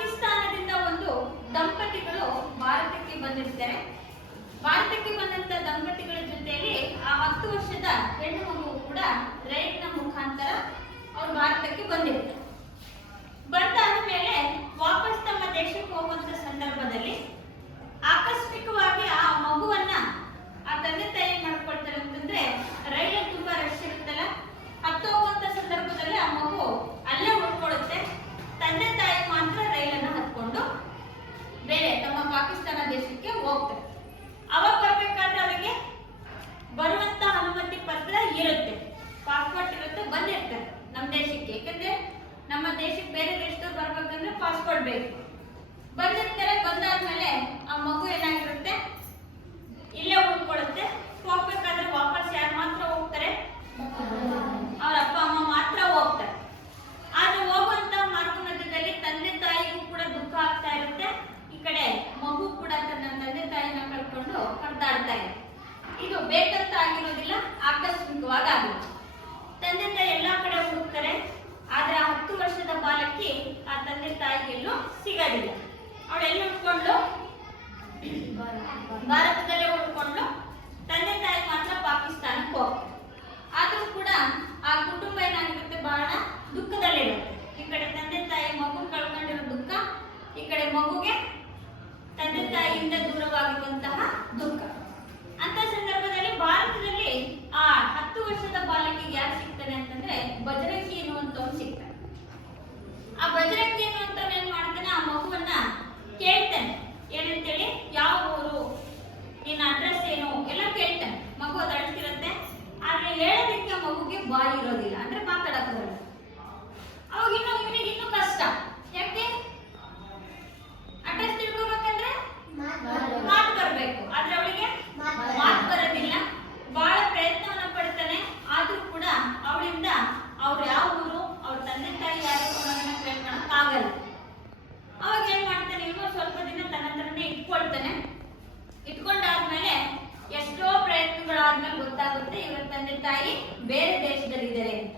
ಪಾಕಿಸ್ತಾನದಿಂದ ಒಂದು ದಂಪತಿಗಳು ಭಾರತಕ್ಕೆ ಬಂದಿರ್ತಾರೆ. ಭಾರತಕ್ಕೆ ಬಂದಂತ ದಂಪತಿಗಳ ಜೊತೆಯಲ್ಲಿ ಆ 10 ವರ್ಷದ ಹೆಣ್ಣು ಮಗು ಕೂಡ ರೈಲಿನ ಮುಖಾಂತರ ಅವರು ಭಾರತಕ್ಕೆ ಬಂದಿರ್ತಾರೆ. ಬಂದಾದ ಮೇಲೆ ವಾಪಸ್ ತಮ್ಮ ದೇಶಕ್ಕೆ ಹೋಗುವಂತ ಸಂದರ್ಭದಲ್ಲಿ ಆಕಸ್ಮಿಕವಾಗಿ ಆ ಮಗುವನ್ನ ಆ ತಂದೆ ತಾಯಿ ಮಾಡ್ಕೊಳ್ತಾರೆ ಅಂತಂದ್ರೆ ರೈಲಲ್ಲಿ ತುಂಬಾ ರಶ್ ಇರುತ್ತಲ್ಲ, ಹತ್ತು ಹೋಗುವಂತ ಸಂದರ್ಭದಲ್ಲಿ ಆ ಮಗು ಅಲ್ಲೇ ಉಳ್ಕೊಳ್ಳುತ್ತೆ. ತಂದೆ ತಾಯಿ ಮಾತ್ರ ರೈಲನ್ನ ಹತ್ಕೊಂಡು ಬೇರೆ ತಮ್ಮ ಪಾಕಿಸ್ತಾನ ದೇಶಕ್ಕೆ ಹೋಗ್ತಾರೆ. ಅವಾಗ ಬರ್ಬೇಕಾದ್ರೆ ಅವರಿಗೆ ಬರುವಂತ ಅನುಮತಿ ಪತ್ರ ಇರುತ್ತೆ, ಪಾಸ್ಪೋರ್ಟ್ ಇರುತ್ತೆ, ಬಂದಿರ್ತಾರೆ ನಮ್ಮ ದೇಶಕ್ಕೆ. ಯಾಕಂದ್ರೆ ನಮ್ಮ ದೇಶಕ್ಕೆ ಬೇರೆ ದೇಶದವ್ರು ಬರ್ಬೇಕಂದ್ರೆ ಪಾಸ್ಪೋರ್ಟ್ ಬೇಕು. ಬಂದಿರ್ತಾರೆ. ಬಂದಾದ್ಮೇಲೆ ಆ ಮಗು ಏನಾಗಿರುತ್ತೆ, ಇಲ್ಲೇ ಉಳ್ಕೊಳ್ಳುತ್ತೆ. ಹೋಗ್ಬೇಕಾದ್ರೆ ವಾಪಸ್ ಯಾರು ಮಾತ್ರ ಹೋಗ್ತಾರೆ, ಅವ್ರ ಅಪ್ಪ ಅಮ್ಮ ಮಾತ್ರ ಹೋಗ್ತಾರೆ. ಆದ್ರೆ ಹೋಗುವಂತ ಮಾರ್ಗ ಮಧ್ಯದಲ್ಲಿ ತಂದೆ ತಾಯಿಗೂ ಕೂಡ ದುಃಖ ಆಗ್ತಾ ಇರುತ್ತೆ. ಈ ಕಡೆ ಮಗು ಕೂಡ ತನ್ನ ತಂದೆ ತಾಯಿನ ಕಳ್ಕೊಂಡು ಪರದಾಡ್ತಾ ಇದೆ. ಇದು ಬೇಕಂತ ಆಗಿರೋದಿಲ್ಲ, ಆಕಸ್ಮಿಕವಾಗಿ ಆಗುತ್ತೆ. ತಂದೆ ತಾಯಿ ಎಲ್ಲಾ ಕಡೆ ಹುಡುಕ್ತಾರೆ. ಆದ್ರೆ 10 ವರ್ಷದ ಬಾಲಕಿ ಆ ತಂದೆ ತಾಯಿಗೆಲ್ಲೂ ಸಿಗೋದಿಲ್ಲ. ಅವಳೆಲ್ಲ ಉಳ್ಕೊಂಡು ಭಾರತದಲ್ಲೇ ಉಳ್ಕೊಂಡು ತಂದೆ ತಾಯಿ ಮಾತ್ರ ಪಾಕಿಸ್ತಾನಕ್ಕೆ ಹೋಗ್ತಾರೆ. ಆದ್ರೂ ಕೂಡ ಆ ಕುಟುಂಬ ಏನಾಗಿರುತ್ತೆ, ಬಹಳ ದುಃಖದಲ್ಲಿರುತ್ತೆ. ಈ ಕಡೆ ತಂದೆ ತಾಯಿ ಮಗು ಕಳ್ಕೊಂಡಿರೋ ದುಃಖ, ಈ ಕಡೆ ಮಗುಗೆ ತಂದೆ ತಾಯಿಯಿಂದ ದೂರವಾಗಿರುವಂತಹ ದುಃಖ. ಅಂತ ಸಂದರ್ಭದಲ್ಲಿ ಭಾರತದಲ್ಲಿ ಆ 10 ವರ್ಷದ ಬಾಲಕಿಗೆ ಯಾರು ಸಿಗ್ತಾನೆ ಅಂತಂದ್ರೆ ಬಜರಂಗಿ ಎನ್ನುವಂತವ್ನು ಸಿಗ್ತಾನೆ. ಆ ಬಜರಂಗಿ ಎನ್ನುವಂತವ್ನು ಏನ್ ಮಾಡ್ತಾನೆ, ಆ ಮಗುವನ್ನ ಕೇಳ್ತಾನೆ. ಏನಂತೇಳಿ, ಯಾವ ಊರು, ನಿನ್ನ ಅಡ್ರೆಸ್ ಏನು ಎಲ್ಲ ಕೇಳ್ತಾನೆ. ಮಗು ಅದು ಅಳ್ತಿರುತ್ತೆ. ಆದ್ರೆ ಹೇಳೋದಕ್ಕೆ ಮಗುಗೆ ಬಾಯಿ ಇರೋದಿಲ್ಲ, ಅಂದ್ರೆ ಮಾತಾಡಕ್ ಬರಲ್ಲ. ಅವಾಗ ಇವನಿಗಿನ್ನೂ ಕಷ್ಟ. ಯಾಕೆ, ಅಡ್ರೆಸ್ ತಿಳ್ಕೊಬೇಕಂದ್ರೆ ಮಾತು ಬರ್ಬೇಕು. ಆದ್ರೆ ಅವಳಿಗೆ ಮಾತು ಬರೋದಿಲ್ಲ. ಬಹಳ ಪ್ರಯತ್ನವನ್ನ ಪಡ್ತಾನೆ. ಆದ್ರೂ ಕೂಡ ಅವಳಿಂದ ಅವ್ರು ಯಾವ ಊರು, ಅವ್ರ ತಂದೆ ತಾಯಿ ಯಾರು ಅನ್ನೋದನ್ನ ಕೇಳ್ಕೊಳಕ್ ಆಗಲ್ಲ. ಅವಾಗ ಏನ್ ಮಾಡ್ತಾನೆ, ಇವನು ಸ್ವಲ್ಪ ದಿನ ತನ್ನ ಹತ್ರನೇ ಇಟ್ಕೊಳ್ತಾನೆ. ಇಟ್ಕೊಂಡಾದ್ಮೇಲೆ ಎಷ್ಟೋ ಪ್ರಯತ್ನಗಳಾದ್ಮೇಲೆ ಗೊತ್ತಾಗುತ್ತೆ ಇವರ ತಂದೆ ತಾಯಿ ಬೇರೆ ದೇಶದಲ್ಲಿದ್ದಾರೆ ಅಂತ.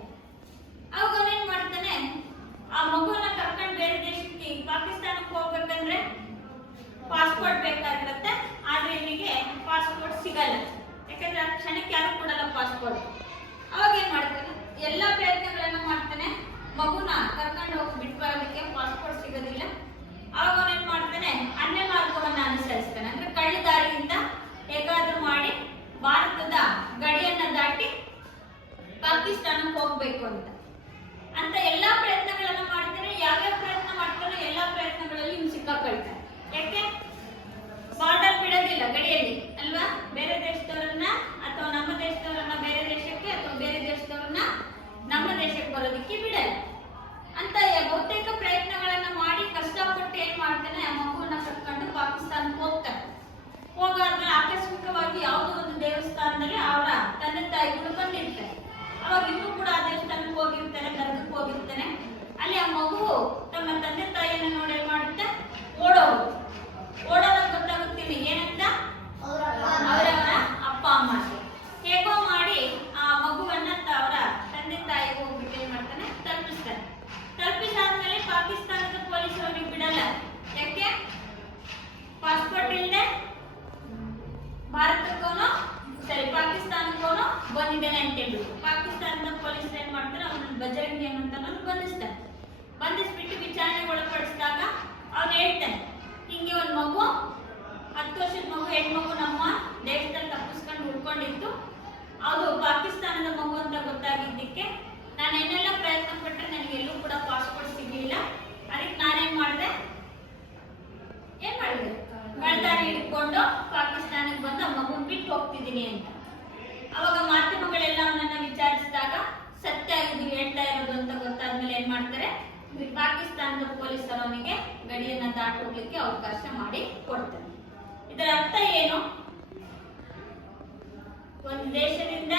ಅವಾಗ ಅವನೇನ್ ಮಾಡ್ತಾನೆ, ಆ ಮಗುವನ್ನ ಕರ್ಕೊಂಡು ಬೇರೆ ದೇಶಕ್ಕೆ, ಪಾಕಿಸ್ತಾನಕ್ಕೆ ಹೋಗ್ಬೇಕಂದ್ರೆ ಪಾಸ್ಪೋರ್ಟ್ ಬೇಕಾಗಿರುತ್ತೆ. ಆದ್ರೆ ಇವನಿಗೆ ಪಾಸ್ಪೋರ್ಟ್ ಸಿಗಲ್ಲ. ಯಾಕಂದ್ರೆ ಆ ಕ್ಷಣಕ್ಕೆ ಯಾರು ಕೊಡಲ್ಲ ಪಾಸ್ಪೋರ್ಟ್. ಅವಾಗ ಏನ್ ಮಾಡ್ತಾನೆ, ಎಲ್ಲಾ ಪ್ರಯತ್ನಗಳನ್ನ ಮಾಡ್ತಾನೆ. ಮಗುನ ಕರ್ಕೊಂಡು ಹೋಗಿ ಬಿಟ್ಟು ಬರೋದಕ್ಕೆ ಪಾಸ್ಪೋರ್ಟ್ ಸಿಗೋದಿಲ್ಲ. ಅವಾಗ ಅವನೇನ್ ಮಾಡ್ತಾನೆ, ಅನ್ಯ ಮಾರ್ಗವನ್ನ ಅನುಸರಿಸ್ತಾನೆ. ಅಂದ್ರೆ ಕಳ್ಳ ದಾರಿಯಿಂದ ಹೇಗಾದ್ರೂ ಮಾಡಿ ಭಾರತದ ಗಡಿಯನ್ನ ದಾಟಿ ಪಾಕಿಸ್ತಾನಕ್ಕೆ ಹೋಗ್ಬೇಕು ಅಂತ ಎಲ್ಲಾ ಪ್ರಯತ್ನಗಳನ್ನ ಮಾಡ್ತಾನೆ. ಯಾವ್ಯಾವ ಪ್ರಯತ್ನ ಮಾಡ್ತಾನೆ, ಎಲ್ಲಾ ಪ್ರಯತ್ನಗಳಲ್ಲಿ ಇವ್ನು ಸಿಕ್ಕಾಕೊಳ್ತಾನೆ. ಯಾಕೆ, ಬಾರ್ಡರ್ ಬಿಡೋದಿಲ್ಲ ಗಡಿಯಲ್ಲಿ ಅಲ್ವಾ, ಬೇರೆ ದೇಶದವರನ್ನ ಅಥವಾ ನಮ್ಮ ದೇಶದವರನ್ನ ಬೇರೆ ದೇಶಕ್ಕೆ ಅಥವಾ ಬೇರೆ ದೇಶದವರನ್ನ ನಮ್ಮ ದೇಶಕ್ಕೆ ಬರೋದಿಕ್ಕೆ ಬಿಡಲ್ಲ ಅಂತ ಬಹುತೇಕ ಪ್ರಯತ್ನಗಳನ್ನ ಮಾಡಿ ಕಷ್ಟಪಟ್ಟು ಏನ್ ಮಾಡ್ತಾನೆ, ಆ ಮಗುವನ್ನ ಕರ್ಕೊಂಡು ಪಾಕಿಸ್ತಾನಕ್ಕೆ ಹೋಗ್ತಾನೆ. ಹೋಗಾದ್ಮೇಲೆ ಆಕಸ್ಮಿಕವಾಗಿ ಯಾವುದೋ ಒಂದು ದೇವಸ್ಥಾನದಲ್ಲಿ ಅವರ ತಂದೆ ತಾಯಿಗಳು ಬಂದಿರ್ತಾರೆ. ಅವಾಗ ಇನ್ನೂ ಕೂಡ ಆ ದೇವಸ್ಥಾನಕ್ಕೆ ಹೋಗಿರ್ತಾರೆ, ದರ್ಗಕ್ಕೆ ಹೋಗಿರ್ತಾನೆ. ಅಲ್ಲಿ ಆ ಮಗು ತಮ್ಮ ತಂದೆ ತಾಯಿಯನ್ನ ನೋಡಿ ಏನ್ ಮಾಡುತ್ತೆ, ಓಡೋದಾಗ ಗೊತ್ತಾಗುತ್ತೀನಿ ಏನಂತ, ಅವರವರ ಅಪ್ಪ ಅಮ್ಮ ಹೇಗೋ ಮಾಡಿ ಆ ಮಗುವನ್ನ ಅವರ ತಂದೆ ತಾಯಿಗೆ ಹೋಗ್ಬಿಟ್ಟು ಏನ್ ಮಾಡ್ತಾನೆ, ತಲುಪಿಸ್ತಾನೆ. ತಲುಪಿಸಾದ್ಮೇಲೆ ಪಾಕಿಸ್ತಾನದ ಪೊಲೀಸ್ ಅವನಿಗೆ ಬಿಡಲ್ಲ. ಯಾಕೆ, ಪಾಸ್ಪೋರ್ಟ್ ಇಲ್ಲದೆ ಭಾರತಕ್ಕವನು ಪಾಕಿಸ್ತಾನಕ್ಕವನು ಬಂದಿದ್ದಾನೆ ಅಂತ ಹೇಳ್ಬಿಟ್ಟು ಪಾಕಿಸ್ತಾನದ ಪೊಲೀಸ್ ಏನ್ ಮಾಡ್ತಾರೆ, ಅವನನ್ನು ಬಜರಂಗಿ ಅನ್ನುವಂತ ಬಂಧಿಸ್ತಾನೆ. ಬಂಧಿಸ್ಬಿಟ್ಟು ವಿಚಾರಣೆಗೆ ಒಳಪಡಿಸಿದಾಗ ಅವ್ನು ಹೇಳ್ತಾನೆ, ಹಿಂಗೆ ಒಂದು ಮಗು 10 ವರ್ಷದ ಮಗು, ಹೆಣ್ಮಗು ನಮ್ಮ ದೇಶದಲ್ಲಿ ತಪ್ಪಿಸ್ಕೊಂಡು ಉಳ್ಕೊಂಡಿತ್ತು. ಅದು ಪಾಕಿಸ್ತಾನದ ಮಗು ಅಂತ ಗೊತ್ತಾಗಿದ್ದಕ್ಕೆ ನಾನು ಏನೆಲ್ಲ ಪ್ರಯತ್ನ ಪಟ್ಟರೆ ನನಗೆ ಎಲ್ಲೂ ಕೂಡ ಪಾಸ್ಪೋರ್ಟ್ ಸಿಗಲಿಲ್ಲ. ಅದಕ್ಕೆ ನಾನೇನ್ ಮಾಡಿದೆ, ಕಳ್ದಾರಿ ಹಿಡ್ಕೊಂಡು ಪಾಕಿಸ್ತಾನಕ್ಕೆ ಬಂದು ಆ ಮಗುನ್ ಬಿಟ್ಟು ಹೋಗ್ತಿದ್ದೀನಿ ಅಂತ. ಅವಾಗ ಮಾಧ್ಯಮಗಳೆಲ್ಲ ಅವನನ್ನ ವಿಚಾರಿಸಿದಾಗ ಸತ್ಯ ಇದು ಹೇಳ್ತಾ ಇರೋದು ಅಂತ ಗೊತ್ತಾದ್ಮೇಲೆ ಏನ್ ಮಾಡ್ತಾರೆ, ಪಾಕಿಸ್ತಾನದ ಪೊಲೀಸರು ಅವನಿಗೆ ಗಡಿಯನ್ನ ದಾಟೋಗ್ಲಿಕ್ಕೆ ಅವಕಾಶ ಮಾಡಿ ಕೊಡ್ತಾರೆ. ಇದರ ಅರ್ಥ ಏನು, ಒಂದು ದೇಶದಿಂದ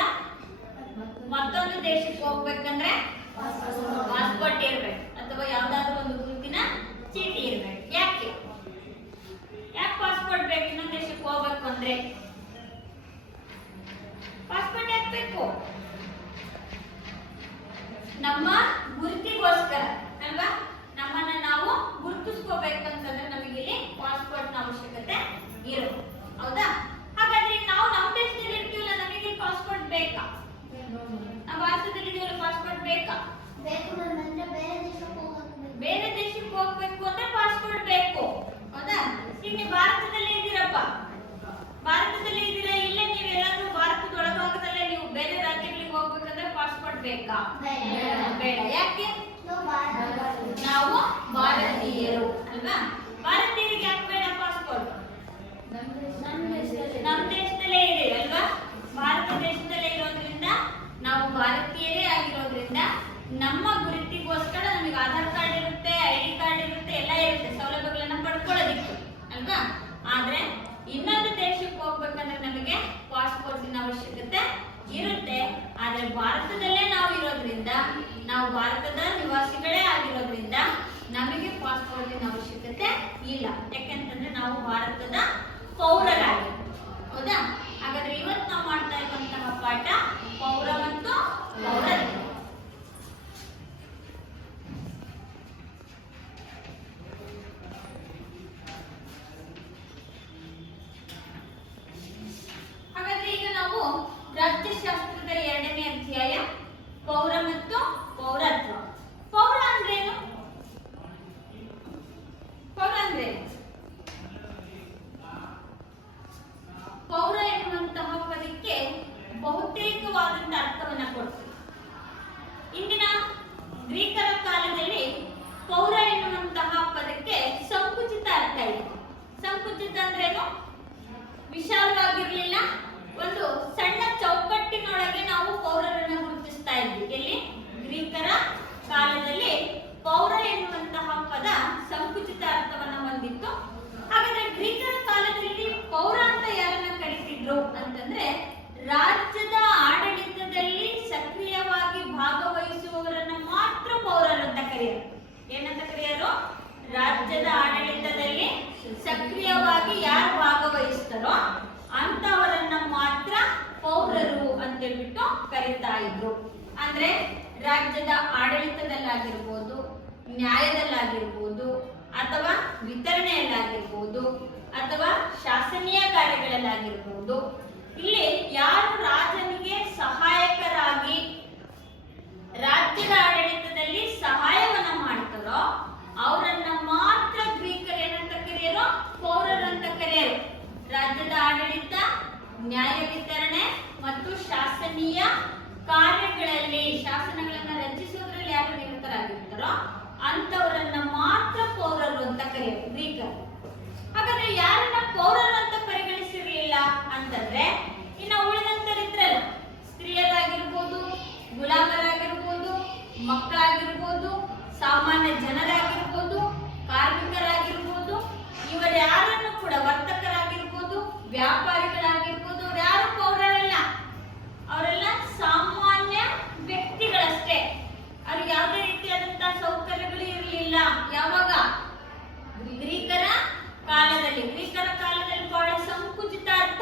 ಮತ್ತೊಂದು ದೇಶಕ್ಕೆ ಹೋಗ್ಬೇಕಂದ್ರೆ ಪಾಸ್ಪೋರ್ಟ್ ಇರ್ಬೇಕು ಅಥವಾ ಯಾವ್ದಾದ್ರು ಒಂದು ಗುರುತಿನ ಚೀಟಿ ಇರ್ಬೇಕು. ಯಾಕೆ ಪಾಸ್ಪೋರ್ಟ್ ಬೇಕು, ಇನ್ನೊಂದು ದೇಶಕ್ಕೆ ಹೋಗ್ಬೇಕು ಅಂದ್ರೆ ಪಾಸ್ಪೋರ್ಟ್ ಯಾಕೆ ಬೇಕು, ನಮ್ಮ ಗುರುತಿಗೋಸ್ಕರ ಅಲ್ವಾ, ನಮ್ಮನ್ನ ನಾವು ಗುರುತಿಸ್ ರೂಪಿಸ್ಕೋಬೇಕಂತಂದ್ರೆ ನಮಗೆ ಇಲ್ಲಿ ಪಾಸ್ಪೋರ್ಟ್ ಅವಶ್ಯಕತೆ ಇರುತ್ತೆ. ಹೌದಾ? ಹಾಗಾದ್ರೆ ನಾವು ನಮ್ಮ ದೇಶದಲ್ಲಿ ಇರ್ತೀವಲ್ಲ, ನಮಗೆ ಪಾಸ್ಪೋರ್ಟ್ ಬೇಕಾ? ನಾವು ಭಾರತದಲ್ಲಿ ಇದೀವಲ್ಲ, ಪಾಸ್ಪೋರ್ಟ್ ಬೇಕಾ? ಬೇರೆ ದೇಶಕ್ಕೆ ಹೋಗ್ಬೇಕು ಅಂದ್ರೆ ಪಾಸ್ಪೋರ್ಟ್ ಬೇಕು. ಹೌದಾ? ಈಗ ನೀವು ಭಾರತದಲ್ಲಿ ಇದ್ದೀರಪ್ಪ, ಭಾರತದಲ್ಲಿ ಇದ್ದೀರಾ, ಇಲ್ಲ ನೀವೆಲ್ಲಾದ್ರೂ ಭಾರತದ ಒಳಭಾಗದಲ್ಲೇ ನೀವು ಬೇರೆ ರಾಜ್ಯಗಳಿಗೆ ಹೋಗ್ಬೇಕಂದ್ರೆ ಪಾಸ್ಪೋರ್ಟ್ ಬೇಕಾ? ಬೇಡ. ಯಾಕೆ? ನಾವು ಭಾರತೀಯರು ಅಲ್ವಾ? ಭಾರತೀಯರಿಗೆ ಯಾಕೆ ಬೇಡ ಪಾಸ್ಪೋರ್ಟ್? ನಮ್ಮ ದೇಶದಲ್ಲೇ ಇದೆ ಅಲ್ವಾ? ಭಾರತ ದೇಶದಲ್ಲೇ ಇರೋದ್ರಿಂದ, ನಾವು ಭಾರತೀಯರೇ ಆಗಿರೋದ್ರಿಂದ ನಮ್ಮ ಗುರುತಿಗೋಸ್ಕರ ನಮಗೆ ಆಧಾರ್ ಕಾರ್ಡ್ ಇರುತ್ತೆ, ID ಕಾರ್ಡ್ ಇರುತ್ತೆ, ಎಲ್ಲ ಇರುತ್ತೆ, ಸೌಲಭ್ಯಗಳನ್ನ ಪಡ್ಕೊಳ್ಳೋದಿಕ್ಕೆ ಅಲ್ವಾ? ಆದ್ರೆ ಇನ್ನೊಂದು ದೇಶಕ್ಕೆ ಹೋಗ್ಬೇಕಂದ್ರೆ ನಮಗೆ ಪಾಸ್ಪೋರ್ಟಿನ ಅವಶ್ಯಕತೆ ಇರುತ್ತೆ. ಆದ್ರೆ ಭಾರತದಲ್ಲೇ ನಾವು ಇರೋದ್ರಿಂದ, ನಾವು ಭಾರತದ ನಿವಾಸಿಗಳೇ ಆಗಿರೋದ್ರಿಂದ ನಮಗೆ ಪಾಸ್ಪೋರ್ಟಿನ ಅವಶ್ಯಕತೆ ಇಲ್ಲ. ಯಾಕೆಂತಂದ್ರೆ ನಾವು ಭಾರತದ ಪೌರರಾಗಿ. ಹೌದಾ? ಹಾಗಾದ್ರೆ ಇವತ್ತು ನಾವು ಮಾಡ್ತಾ ಇರುವಂತಹ ಪಾಠ ಪೌರ ಮತ್ತು ಪೌರತ್ವ. ಹಾಗಾದ್ರೆ ಈಗ ನಾವು ರಾಜ್ಯಶಾಸ್ತ್ರದ 2ನೇ ಅಧ್ಯಾಯ ಪೌರ ಮತ್ತು ಪೌರತ್ವ. ಪೌರ ಅಂದ್ರೇನು? ಪೌರ ಅಂದ್ರೇನು? ಪೌರ ಎನ್ನುವಂತಹ ಪದಕ್ಕೆ ಬಹುತೇಕವಾದಂತಹ ಅರ್ಥವನ್ನ ಕೊಡ್ತೀವಿ. ಇಂದಿನ ಗ್ರೀಕರ ಕಾಲದಲ್ಲಿ ಪೌರ ಎನ್ನುವಂತಹ ಪದಕ್ಕೆ ಸಂಕುಚಿತ ಅರ್ಥ ಇದೆ. ಸಂಕುಚಿತ ಅಂದ್ರೇನು? ವಿಶಾಲವಾಗಿರ್ಲಿಲ್ಲ, ಒಂದು ಸಣ್ಣ ಚೌಕಟ್ಟಿನೊಳಗೆ ನಾವು ಪೌರರನ್ನು ಗುರುತಿಸ್ತಾ ಇದ್ವಿ. ಎಲ್ಲಿ? ಗ್ರೀಕರ ಕಾಲದಲ್ಲಿ ಪೌರ ಎನ್ನುವಂತಹ ಪದ ಸಂಕುಚಿತ ಅರ್ಥವನ್ನ ಹೊಂದಿತ್ತು. ಹಾಗಾದ್ರೆ ಗ್ರೀಕರ ಕಾಲದಲ್ಲಿ ಪೌರ ಅಂತ ಯಾರನ್ನ ಕರೀತಿದ್ರು ಅಂತಂದ್ರೆ, ರಾಜ್ಯದ ಆಡಳಿತದಲ್ಲಿ ಸಕ್ರಿಯವಾಗಿ ಭಾಗವಹಿಸುವವರನ್ನ ಮಾತ್ರ ಪೌರರಂತ ಕರೆಯೋರು. ಏನಂತ ಕರೆಯೋರು? ರಾಜ್ಯದ ಆಡಳಿತದಲ್ಲಿ ಸಕ್ರಿಯವಾಗಿ ಯಾರು ಭಾಗವಹಿಸ್ತಾರೋ ಅಂತವರನ್ನ ಮಾತ್ರ ಪೌರರು ಅಂತ ಹೇಳ್ಬಿಟ್ಟು ಕರೀತಾ ಇದ್ರು. ಅಂದ್ರೆ ರಾಜ್ಯದ ಆಡಳಿತದಲ್ಲಾಗಿರ್ಬೋದು, ನ್ಯಾಯದಲ್ಲಾಗಿರ್ಬೋದು, ಅಥವಾ ವಿತರಣೆಯಲ್ಲಾಗಿರ್ಬೋದು, ಅಥವಾ ಶಾಸನೀಯ ಕಾರ್ಯಗಳಲ್ಲಾಗಿರ್ಬೋದು, ಇಲ್ಲಿ ಯಾರು ರಾಜನಿಗೆ ಸಹಾಯಕರಾಗಿ ರಾಜ್ಯದ ಆಡಳಿತದಲ್ಲಿ ಸಹಾಯವನ್ನ ಮಾಡ್ತಾರೋ ಅವರನ್ನ ಮಾತ್ರ ಗ್ರೀಕರು ಏನಂತ ಕರೆಯೋರು? ಪೌರರು ಅಂತ ಕರೆಯೋರು. ರಾಜ್ಯದ ಆಡಳಿತ, ನ್ಯಾಯ ವಿತರಣೆ ಮತ್ತು ಶಾಸನೀಯ ಕಾರ್ಯಗಳಲ್ಲಿ, ಶಾಸನಗಳನ್ನ ರಚಿಸೋದ್ರಲ್ಲಿ ಯಾರು ನಿರತರಾಗಿರ್ತಾರೋ ಅಂತವರನ್ನ ಮಾತ್ರ ಪೌರರು ಅಂತ ಕರೆಯೋರು ಗ್ರೀಕರು. ಹಾಗಾದ್ರೆ ಯಾರನ್ನ ಪೌರರು ಅಂತ ಪರಿಗಣಿಸಿರ್ಲಿಲ್ಲ ಅಂತಂದ್ರೆ, ಇನ್ನು ಉಳಿದಂತರಿದ್ರಲ್ಲ, ಸ್ತ್ರೀಯರಾಗಿರ್ಬೋದು, ಗುಲಾಮರಾಗಿರ್ಬೋದು, ಮಕ್ಕಳಾಗಿರ್ಬೋದು, ಸಾಮಾನ್ಯ ಜನರಾಗಿರ್ಬೋದು, ಕಾರ್ಮಿಕರಾಗಿರ್ಬೋದು, ಇವರು ಯಾರನ್ನು ಕೂಡ, ವರ್ತಕರಾಗಿರ್ಬೋದು, ವ್ಯಾಪಾರಿಗಳಾಗಿರ್ಬೋದು, ಅವ್ರು ಯಾರು ಪೌರರಲ್ಲ. ಅವರೆಲ್ಲ ಸಾಮಾನ್ಯ ವ್ಯಕ್ತಿಗಳಷ್ಟೇ. ಅವ್ರಿಗೆ ಯಾವುದೇ ರೀತಿಯಾದಂತಹ ಸೌಕರ್ಯಗಳು ಇರಲಿಲ್ಲ. ಯಾವಾಗ? ಗ್ರೀಕರ ಕಾಲದಲ್ಲಿ. ಗ್ರೀಕರ ಕಾಲದಲ್ಲಿ ಬಹಳ ಸಂಕುಚಿತ ಅರ್ಥ.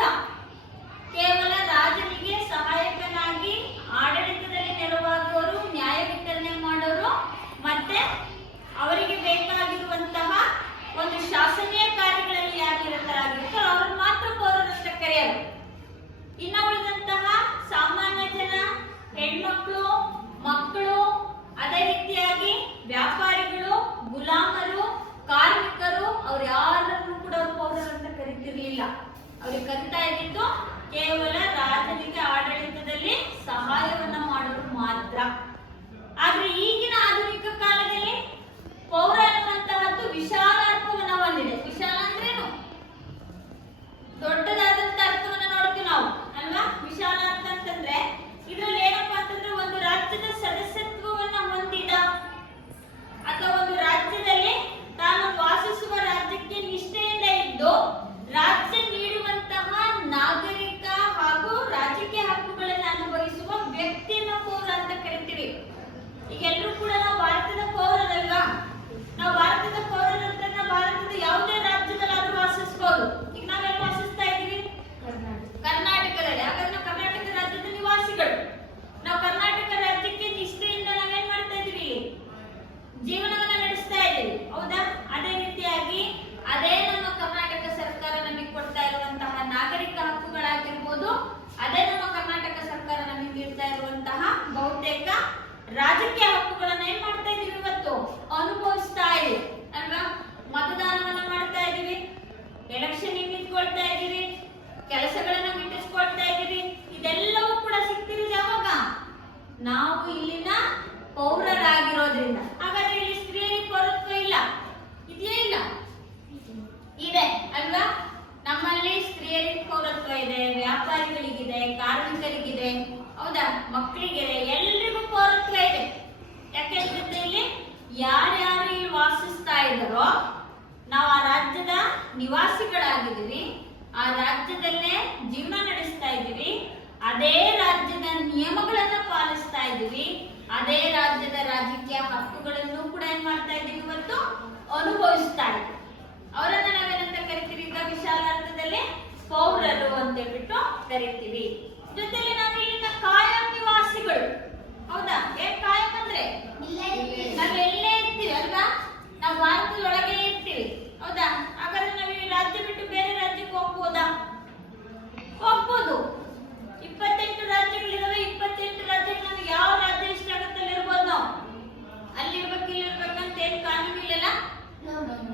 ರಾಜಕೀಯ ಹಕ್ಕುಗಳನ್ನ ಏನ್ ಮಾಡ್ತಾ ಇದೀವಿ ಇವತ್ತು ಅನುಭವಿಸ್ತಾ ಇದೀವಿ ಅಲ್ವಾ. ಮತದಾನವನ್ನ ಮಾಡ್ತಾ ಇದೀವಿ, ಎಲೆಕ್ಷನ್ ನಿಂತ್ಕೊಳ್ತಾ ಇದೀವಿ, ಕೆಲಸಗಳನ್ನ ಗಿಟ್ಟಿಸ್ಕೊಳ್ತಾ ಇದೀವಿ. ಇದೆಲ್ಲವೂ ಕೂಡ ಸಿಗ್ತಿರೋದು ಯಾವಾಗ ನಾವು ಇಲ್ಲಿನ ಪೌರರಾಗಿರೋದ್ರಿಂದ. ಹಾಗಾದ್ರೆ ಇಲ್ಲಿ ಸ್ತ್ರೀಯರಿಗೆ ಪೌರತ್ವ ಇಲ್ಲ, ಇದೆಯೇ? ಇಲ್ಲ, ಇದೆ ಅಲ್ವಾ. ನಮ್ಮಲ್ಲಿ ಸ್ತ್ರೀಯರಿಗೆ ಪೌರತ್ವ ಇದೆ, ವ್ಯಾಪಾರಿಗಳಿಗಿದೆ, ಕಾರ್ಮಿಕರಿಗಿದೆ, ಹೌದಾ, ಮಕ್ಕಳಿಗಿದೆ, ಎಲ್ರಿಗೂ ಪೌರತ್ವ ಇದೆ. ಯಾಕೆಂದ್ರೆ ಇಲ್ಲಿ ಯಾರ್ಯಾರು ಇಲ್ಲಿ ವಾಸಿಸ್ತಾ ಇದ್ದಾರೋ ನಾವು ಆ ರಾಜ್ಯದ ನಿವಾಸಿಗಳಾಗಿದ್ದೀವಿ, ಆ ರಾಜ್ಯದಲ್ಲೇ ಜೀವನ ನಡೆಸ್ತಾ ಇದ್ದೀವಿ, ಅದೇ ರಾಜ್ಯದ ನಿಯಮಗಳನ್ನ ಪಾಲಿಸ್ತಾ ಇದ್ದೀವಿ, ಅದೇ ರಾಜ್ಯದ ರಾಜಕೀಯ ಹಕ್ಕುಗಳನ್ನು ಕೂಡ ಏನ್ ಮಾಡ್ತಾ ಇದ್ದೀವಿ ಇವತ್ತು ಅನುಭವಿಸ್ತಾ ಇದ್ದೀವಿ. ಅವರನ್ನ ನಾವೇನಂತ ಕರಿತೀವಿ ಈಗ ವಿಶಾಲ ಅರ್ಥದಲ್ಲಿ ಪೌರರು ಅಂತ ಹೇಳ್ಬಿಟ್ಟು ಕರಿತೀವಿ. ಜೊತೆಲಿ ನಾವು ಇಲ್ಲಿನ ಕಾಯಂ ನಿವಾಸಿಗಳು, ಹೌದಾ. ಏನ್ ಕಾಯಂ ಅಂದ್ರೆ ನಾವು ಎಲ್ಲೇ ಇರ್ತೀವಿ ಅಲ್ವಾ, ನಾವು ಭಾರತದ ಒಳಗೆ ಇರ್ತೀವಿ, ಹೌದಾ. ಹಾಗಾದ್ರೆ ನಾವು ಈ ರಾಜ್ಯ ಬಿಟ್ಟು ಬೇರೆ ರಾಜ್ಯಕ್ಕೆ ಹೋಗ್ಬೋದಾ? ಹೋಗ್ಬೋದು. 28 ರಾಜ್ಯಗಳಿದಾವೆ. 28 ರಾಜ್ಯಗಳು ನಮ್ಗೆ ಯಾವ ರಾಜ್ಯ ಇಷ್ಟ ಆಗುತ್ತೆ ಅಲ್ಲಿ ಇರ್ಬೋದು. ನಾವು ಅಲ್ಲಿರ್ಬೇಕು ಇಲ್ಲಿರ್ಬೇಕಂತ ಏನ್ ಕಾನೂನು ಇಲ್ಲಲ್ಲ.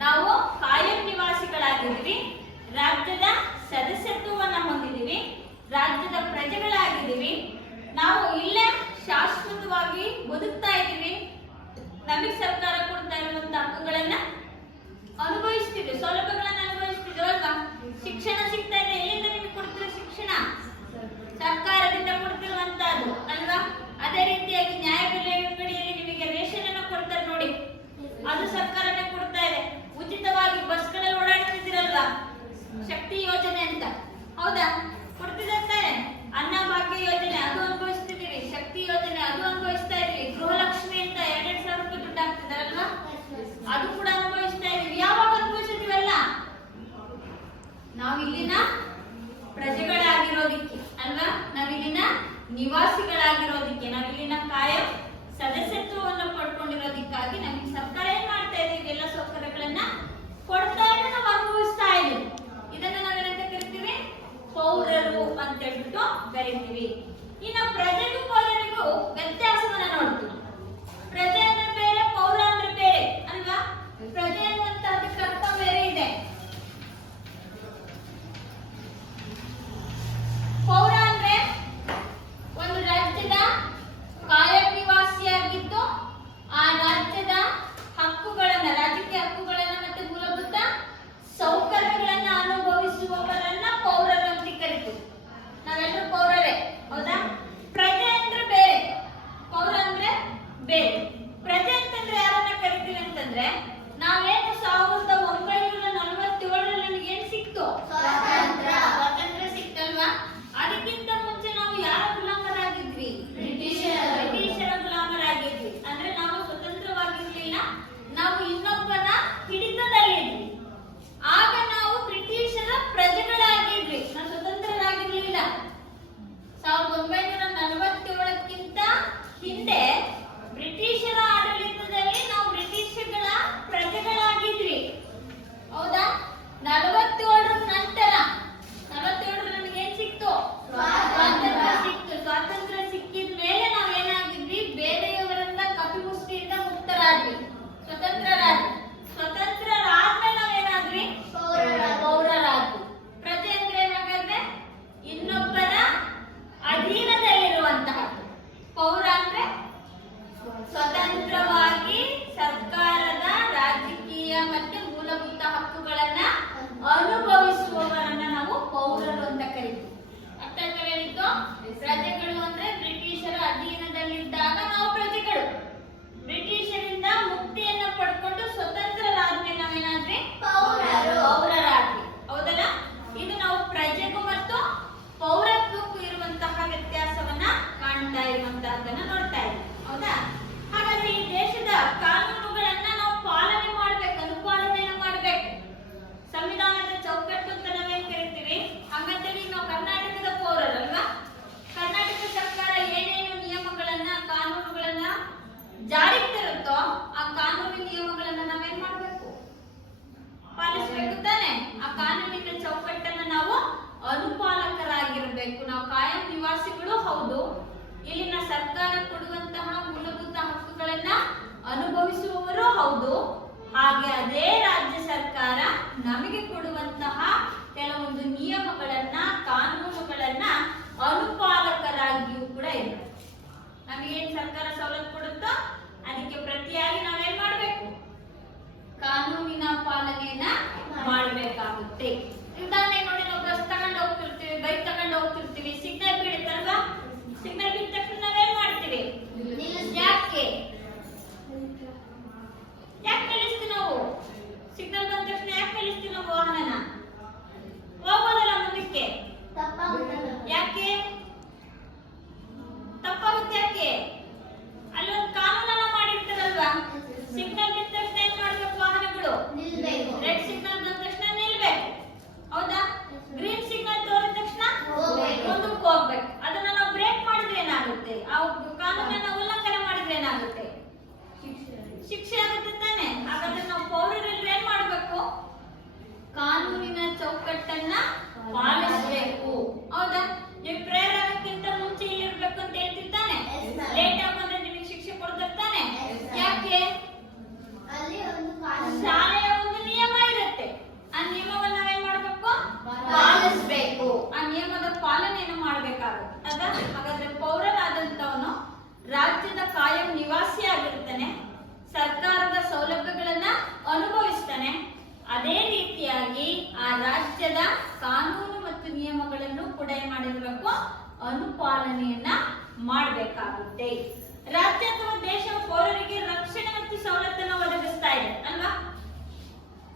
ನಾವು ಕಾಯಂ ನಿವಾಸಿಗಳಾಗಿದ್ದೀವಿ, ರಾಜ್ಯದ ಸದಸ್ಯತ್ವವನ್ನ ಹೊಂದಿದ್ದೀವಿ, ರಾಜ್ಯದ ಪ್ರಜೆಗಳಾಗಿದ್ದೀವಿ, ನಾವು ಇಲ್ಲೇ ಶಾಶ್ವತವಾಗಿ ಬದುಕ್ತಾ ಇದ್ದೀವಿ. ನಮಗೆ ಸರ್ಕಾರ ಕೊಡ್ತಾ ಇರುವಂತ ಹಕ್ಕುಗಳನ್ನ ಅನುಭವಿಸ್ತೀವಿ, ಸೌಲಭ್ಯಗಳನ್ನ ಅನುಭವಿಸ್ತೀವಿ ಅಲ್ವಾ. ಶಿಕ್ಷಣ ಸಿಗ್ತಾ ಇದೆ, ಎಲ್ಲಿಂದ ನಿಮಗೆ ಕೊಡ್ತಿರೋ ಶಿಕ್ಷಣ? ಸರ್ಕಾರದಿಂದ ಕೊಡ್ತಿರುವಂತಹದ್ದು ಅಲ್ವಾ. ಅದೇ ರೀತಿಯಾಗಿ ನ್ಯಾಯಬೆಲೆ ಅಂಗಡಿಯಲ್ಲಿ ನಿಮಗೆ ರೇಷನ್ ಅನ್ನು ಕೊಡ್ತಾರೆ ನೋಡಿ, ಅದು ಸರ್ಕಾರನೇ ಕೊಡ್ತಾ ಇದೆ. ಉಚಿತವಾಗಿ ಬಸ್ಗಳಲ್ಲಿ ಓಡಾಡ್ತಿದ್ದೀರಲ್ವಾ, ಶಕ್ತಿ ಯೋಜನೆ ಅಂತ, ಹೌದಾ, ಕೊಡ್ತಿದ್ದಾರೆ. ಅನ್ನಭಾಗ್ಯ ಯೋಜನೆ ಅದು ಅನುಭವಿಸ್ತಿದ್ದೀವಿ, ಶಕ್ತಿ ಯೋಜನೆ ಅದು ಅನುಭವಿಸ್ತಾ ಇದೀವಿ, ಗೃಹಲಕ್ಷ್ಮಿ ಅಂತ 2,000 ರೂಪಾಯಿ ದುಡ್ಡು ಹಾಕ್ತಿದಾರಲ್ವಾ, ಅದು ಕೂಡ ಅನುಭವಿಸ್ತಾ ಇದೀವಿ. ಯಾವಾಗ ಅನುಭವಿಸಿದೀವಲ್ಲ? ನಾವಿಲ್ಲಿನ ಪ್ರಜೆಗಳಾಗಿರೋದಿಕ್ಕೆ ಅಲ್ವಾ, ನಾವಿಲ್ಲಿನ ನಿವಾಸಿಗಳಾಗಿರೋದಿಕ್ಕೆ, ನಾವಿಲ್ಲಿನ ಕಾಯಂ ಸದಸ್ಯತ್ವವನ್ನು ಪಡ್ಕೊಂಡಿರೋದಕ್ಕಾಗಿ ನಮಗೆ ಸರ್ಕಾರ ಏನ್ ಮಾಡ್ತಾ ಇದೀವಿ, ಎಲ್ಲ ಸೌಕರ್ಯಗಳನ್ನ ಕೊಡ್ತಾ ಇದೆ, ನಾವು ಅನುಭವಿಸ್ತಾ ಇದೀವಿ. ಇದನ್ನ ನಾವೇನಂತ ಕರಿತೀವಿ? ಪೌರರು ಅಂತ ಹೇಳ್ಬಿಟ್ಟು ಕರಿತೀವಿ. ಇನ್ನು ಪ್ರಜೆಗೂ ಪೌರರಿಗೂ ವ್ಯತ್ಯಾಸವನ್ನ ನೋಡ್ತೀವಿ. ಪ್ರಜೆ ಅಂದ್ರೆ ಬೇರೆ, ಪೌರ ಅಂದ್ರೆ ಬೇರೆ ಅಲ್ವಾ. ಪ್ರಜೆ ಅನ್ನುವಂತಹದಕ್ಕೆ ಅರ್ಥ ಬೇರೆ ಇದೆ. ಪೌರ ಅಂದ್ರೆ ಒಂದು ರಾಜ್ಯದ ಕಾಯಂ ನಿವಾಸಿಯಾಗಿದ್ದು ಆ ರಾಜ್ಯದ ಹಕ್ಕುಗಳನ್ನ, ರಾಜಕೀಯ ಹಕ್ಕುಗಳನ್ನ ಮತ್ತೆ ಮೂಲಭೂತ ಸೌಕರ್ಯಗಳನ್ನ ಅನುಭವಿಸುವವರನ್ನ ಪೌರರು ಅಂತ ಕರಿತೀವಿ. ನಾವೆಲ್ಲರೂ ಪೌರರೇ, ಹೌದಾ. ಪ್ರಜೆ ಅಂದ್ರೆ ಬೇರೆ, ಪೌರ ಅಂದ್ರೆ ಬೇರೆ. ಪ್ರಜೆ ಅಂತಂದ್ರೆ ಯಾರನ್ನ ಕರಿತೀವಿ ಅಂತಂದ್ರೆ, ನಾವೇನು 1947 ನಮಗೆ ಏನ್ ಸಿಕ್ತು? ಸ್ವಾತಂತ್ರ್ಯ ಸಿಕ್ತಲ್ವಾ. ಅದಕ್ಕಿಂತ ಮುಂಚೆ ನಾವು ಯಾರ ಗುಲಾಮರಾಗಿದ್ವಿ? ಬ್ರಿಟಿಷರ ಗುಲಾಮರಾಗಿದ್ವಿ. ಅಂದ್ರೆ ನಾವು ಸ್ವತಂತ್ರವಾಗಿರ್ಲಿಲ್ಲ, ನಾವು ಇನ್ನೊಬ್ಬನ ಹಿಡಿತದಲ್ಲಿದ್ವಿ. ಆಗ ನಾವು ಬ್ರಿಟಿಷರ ಪ್ರಜೆಗಳಾಗಿದ್ವಿ, ನಾವು ಸ್ವತಂತ್ರರಾಗಿರ್ಲಿಲ್ಲ. 1947ಕ್ಕಿಂತ ಹಿಂದೆ ಬ್ರಿಟಿಷರ ಆಡಳಿತದಲ್ಲಿ ನಾವು ಬ್ರಿಟಿಷರ ಪ್ರಜೆಗಳಾಗಿದ್ವಿ, ಹೌದಾ. 47 ನಂತರ 47 ನಮಗೆ ಏನ್ ಸಿಕ್ತು? ಸ್ವಾತಂತ್ರ್ಯ ಸಿಕ್ತು. ಸ್ವಾತಂತ್ರ್ಯ ಸಿಕ್ಕಿದ ಮೇಲೆ ನಾವೇನಾಗಿದ್ವಿ? ಬೇರೆಯವರಿಂದ ಕಪಿಮುಷ್ಟಿಯಿಂದ ಮುಕ್ತರಾದ್ವಿ, ಸ್ವತಂತ್ರರಾದ್ವಿ. ಸ್ವತಂತ್ರರಾದ್ಮೇಲೆ ನಾವೇನಾದ್ವಿ? ಪೌರರಾದ್ವಿ. ಪ್ರಜೆ ಅಂದ್ರೆ ಏನಾಗತ್ತೆ? ಇನ್ನೊಬ್ಬರ ಅಧೀನದಲ್ಲಿರುವಂತಹ. ಪೌರ ಅಂದ್ರೆ ಸ್ವತಂತ್ರವಾಗಿ ಸರ್ಕಾರದ ರಾಜಕೀಯ ಮತ್ತೆ ಮೂಲಭೂತ ಹಕ್ಕುಗಳನ್ನ ಅನುಭವಿಸುವವರನ್ನ ನಾವು ಪೌರರು ಅಂತ ಕರಿತೀವಿ. ಅರ್ಥ ಹೇಳಿದ್ದು? ಪ್ರಜೆಗಳು ಅಂದ್ರೆ ಬ್ರಿಟಿಷರ ಅಧೀನದಲ್ಲಿದ್ದಾಗ ನಾವು ಪ್ರಜೆಗಳು, ಬ್ರಿಟಿಷರಿಂದ ಮುಕ್ತಿಯನ್ನ ಪಡ್ಕೊಂಡು ಸ್ವತಂತ್ರರಾದ್ಮೇಲೆ ನಾವೇನಾದ್ವಿ? ಪೌರರಾದ್ವಿ, ಹೌದಲ್ಲ. ಇದು ನಾವು ಪ್ರಜೆಗೂ ಮತ್ತು ಪೌರತ್ವಕ್ಕೂ ಇರುವಂತಹ ವ್ಯತ್ಯಾಸವನ್ನ ಕಾಣ್ತಾ ಇರುವಂತಹದನ್ನ ನೋಡ್ತಾ ಇದ್ದೀವಿ, ಹೌದಾ. ಹಾಗಾದ್ರೆ ಈ ದೇಶದ ಕಾನೂನುಗಳನ್ನ ನಾವು ಪಾಲನೆ ಮಾಡ್ಬೇಕು, ಅನುಪಾಲನೆಯನ್ನ ಮಾಡ್ಬೇಕು. ಸಂವಿಧಾನದ ಚೌಕಟ್ಟು ಅಂತ ನಾವೇನ್ ಕರಿತೀವಿ, ಹಂಗಂತೇಳಿ ನಾವು ಕರ್ನಾಟಕದ ಪೌರರಲ್ವಾ. ಕರ್ನಾಟಕ ಸರ್ಕಾರ ಏನೇನು ನಿಯಮಗಳನ್ನ, ಕಾನೂನುಗಳನ್ನ ಜಾರಿಗೆ ತರುತ್ತೋ ಆ ಕಾನೂನು ನಿಯಮಗಳನ್ನ ನಾವೇನ್ ಮಾಡ್ಬೇಕು? ಪಾಲಿಸಬೇಕು ತಾನೆ. ಆ ಕಾನೂನಿನ ಚೌಕಟ್ಟನ್ನ ನಾವು ಅನುಪಾಲಕರಾಗಿರ್ಬೇಕು. ನಾವು ಕಾಯಂ ನಿವಾಸಿಗಳು ಹೌದು, ಇಲ್ಲಿನ ಸರ್ಕಾರ ಕೊಡುವಂತಹ ಮೂಲಭೂತ ಶಿಕ್ಷೆ ಆಗುತ್ತೆ ತಾನೆ. ಹಾಗಾದ್ರೆ ನಾವು ಪೌರರೆಲ್ಲರೂ ಏನ್ ಮಾಡ್ಬೇಕು? ಕಾನೂನಿನ ಚೌಕಟ್ಟನ್ನ ಪಾಲಿಸಬೇಕು. ಹೌದಾ? ನೀವು ಪ್ರೇಯರ್ ಆಗೋಕ್ಕಿಂತ ಮುಂಚೆ ಇಲ್ಲಿರ್ಬೇಕು ಅಂತ ಹೇಳ್ತಿರ್ತಾನೆ. ಲೇಟ್ ಆಗಿ ಬಂದ್ರೆ ನಿಮಗೆ ಶಿಕ್ಷೆ ಕೊಡ್ತಿರ್ತಾನೆ. ಯಾಕೆ? ಶಾಲೆಯ ಒಂದು ನಿಯಮ ಇರುತ್ತೆ. ಆ ನಿಯಮವನ್ನ ನಾವೇನ್ ಮಾಡ್ಬೇಕು? ಪಾಲಿಸಬೇಕು. ಆ ನಿಯಮದ ಪಾಲನೆಯನ್ನು ಮಾಡ್ಬೇಕಾಗುತ್ತೆ. ಅದ ಹಾಗಾದ್ರೆ ಪೌರರಾದಂತವನು ರಾಜ್ಯದ ಕಾಯಂ ನಿವಾಸಿ ಆಗಿರ್ತಾನೆ, ಸರ್ಕಾರದ ಸೌಲಭ್ಯಗಳನ್ನ ಅನುಭವಿಸ್ತಾನೆ. ಅದೇ ರೀತಿಯಾಗಿ ಆ ರಾಜ್ಯದ ಕಾನೂನು ಮತ್ತು ನಿಯಮಗಳನ್ನು ಕೂಡ ಏನ್ ಮಾಡಿರ್ಬೇಕು? ಅನುಪಾಲನೆಯನ್ನ ಮಾಡಬೇಕಾಗುತ್ತೆ. ರಾಜ್ಯ ಅಥವಾ ದೇಶವು ಪೌರರಿಗೆ ರಕ್ಷಣೆ ಮತ್ತು ಸವಲತ್ತನ್ನು ಒದಗಿಸ್ತಾ ಇದೆ ಅಲ್ವಾ?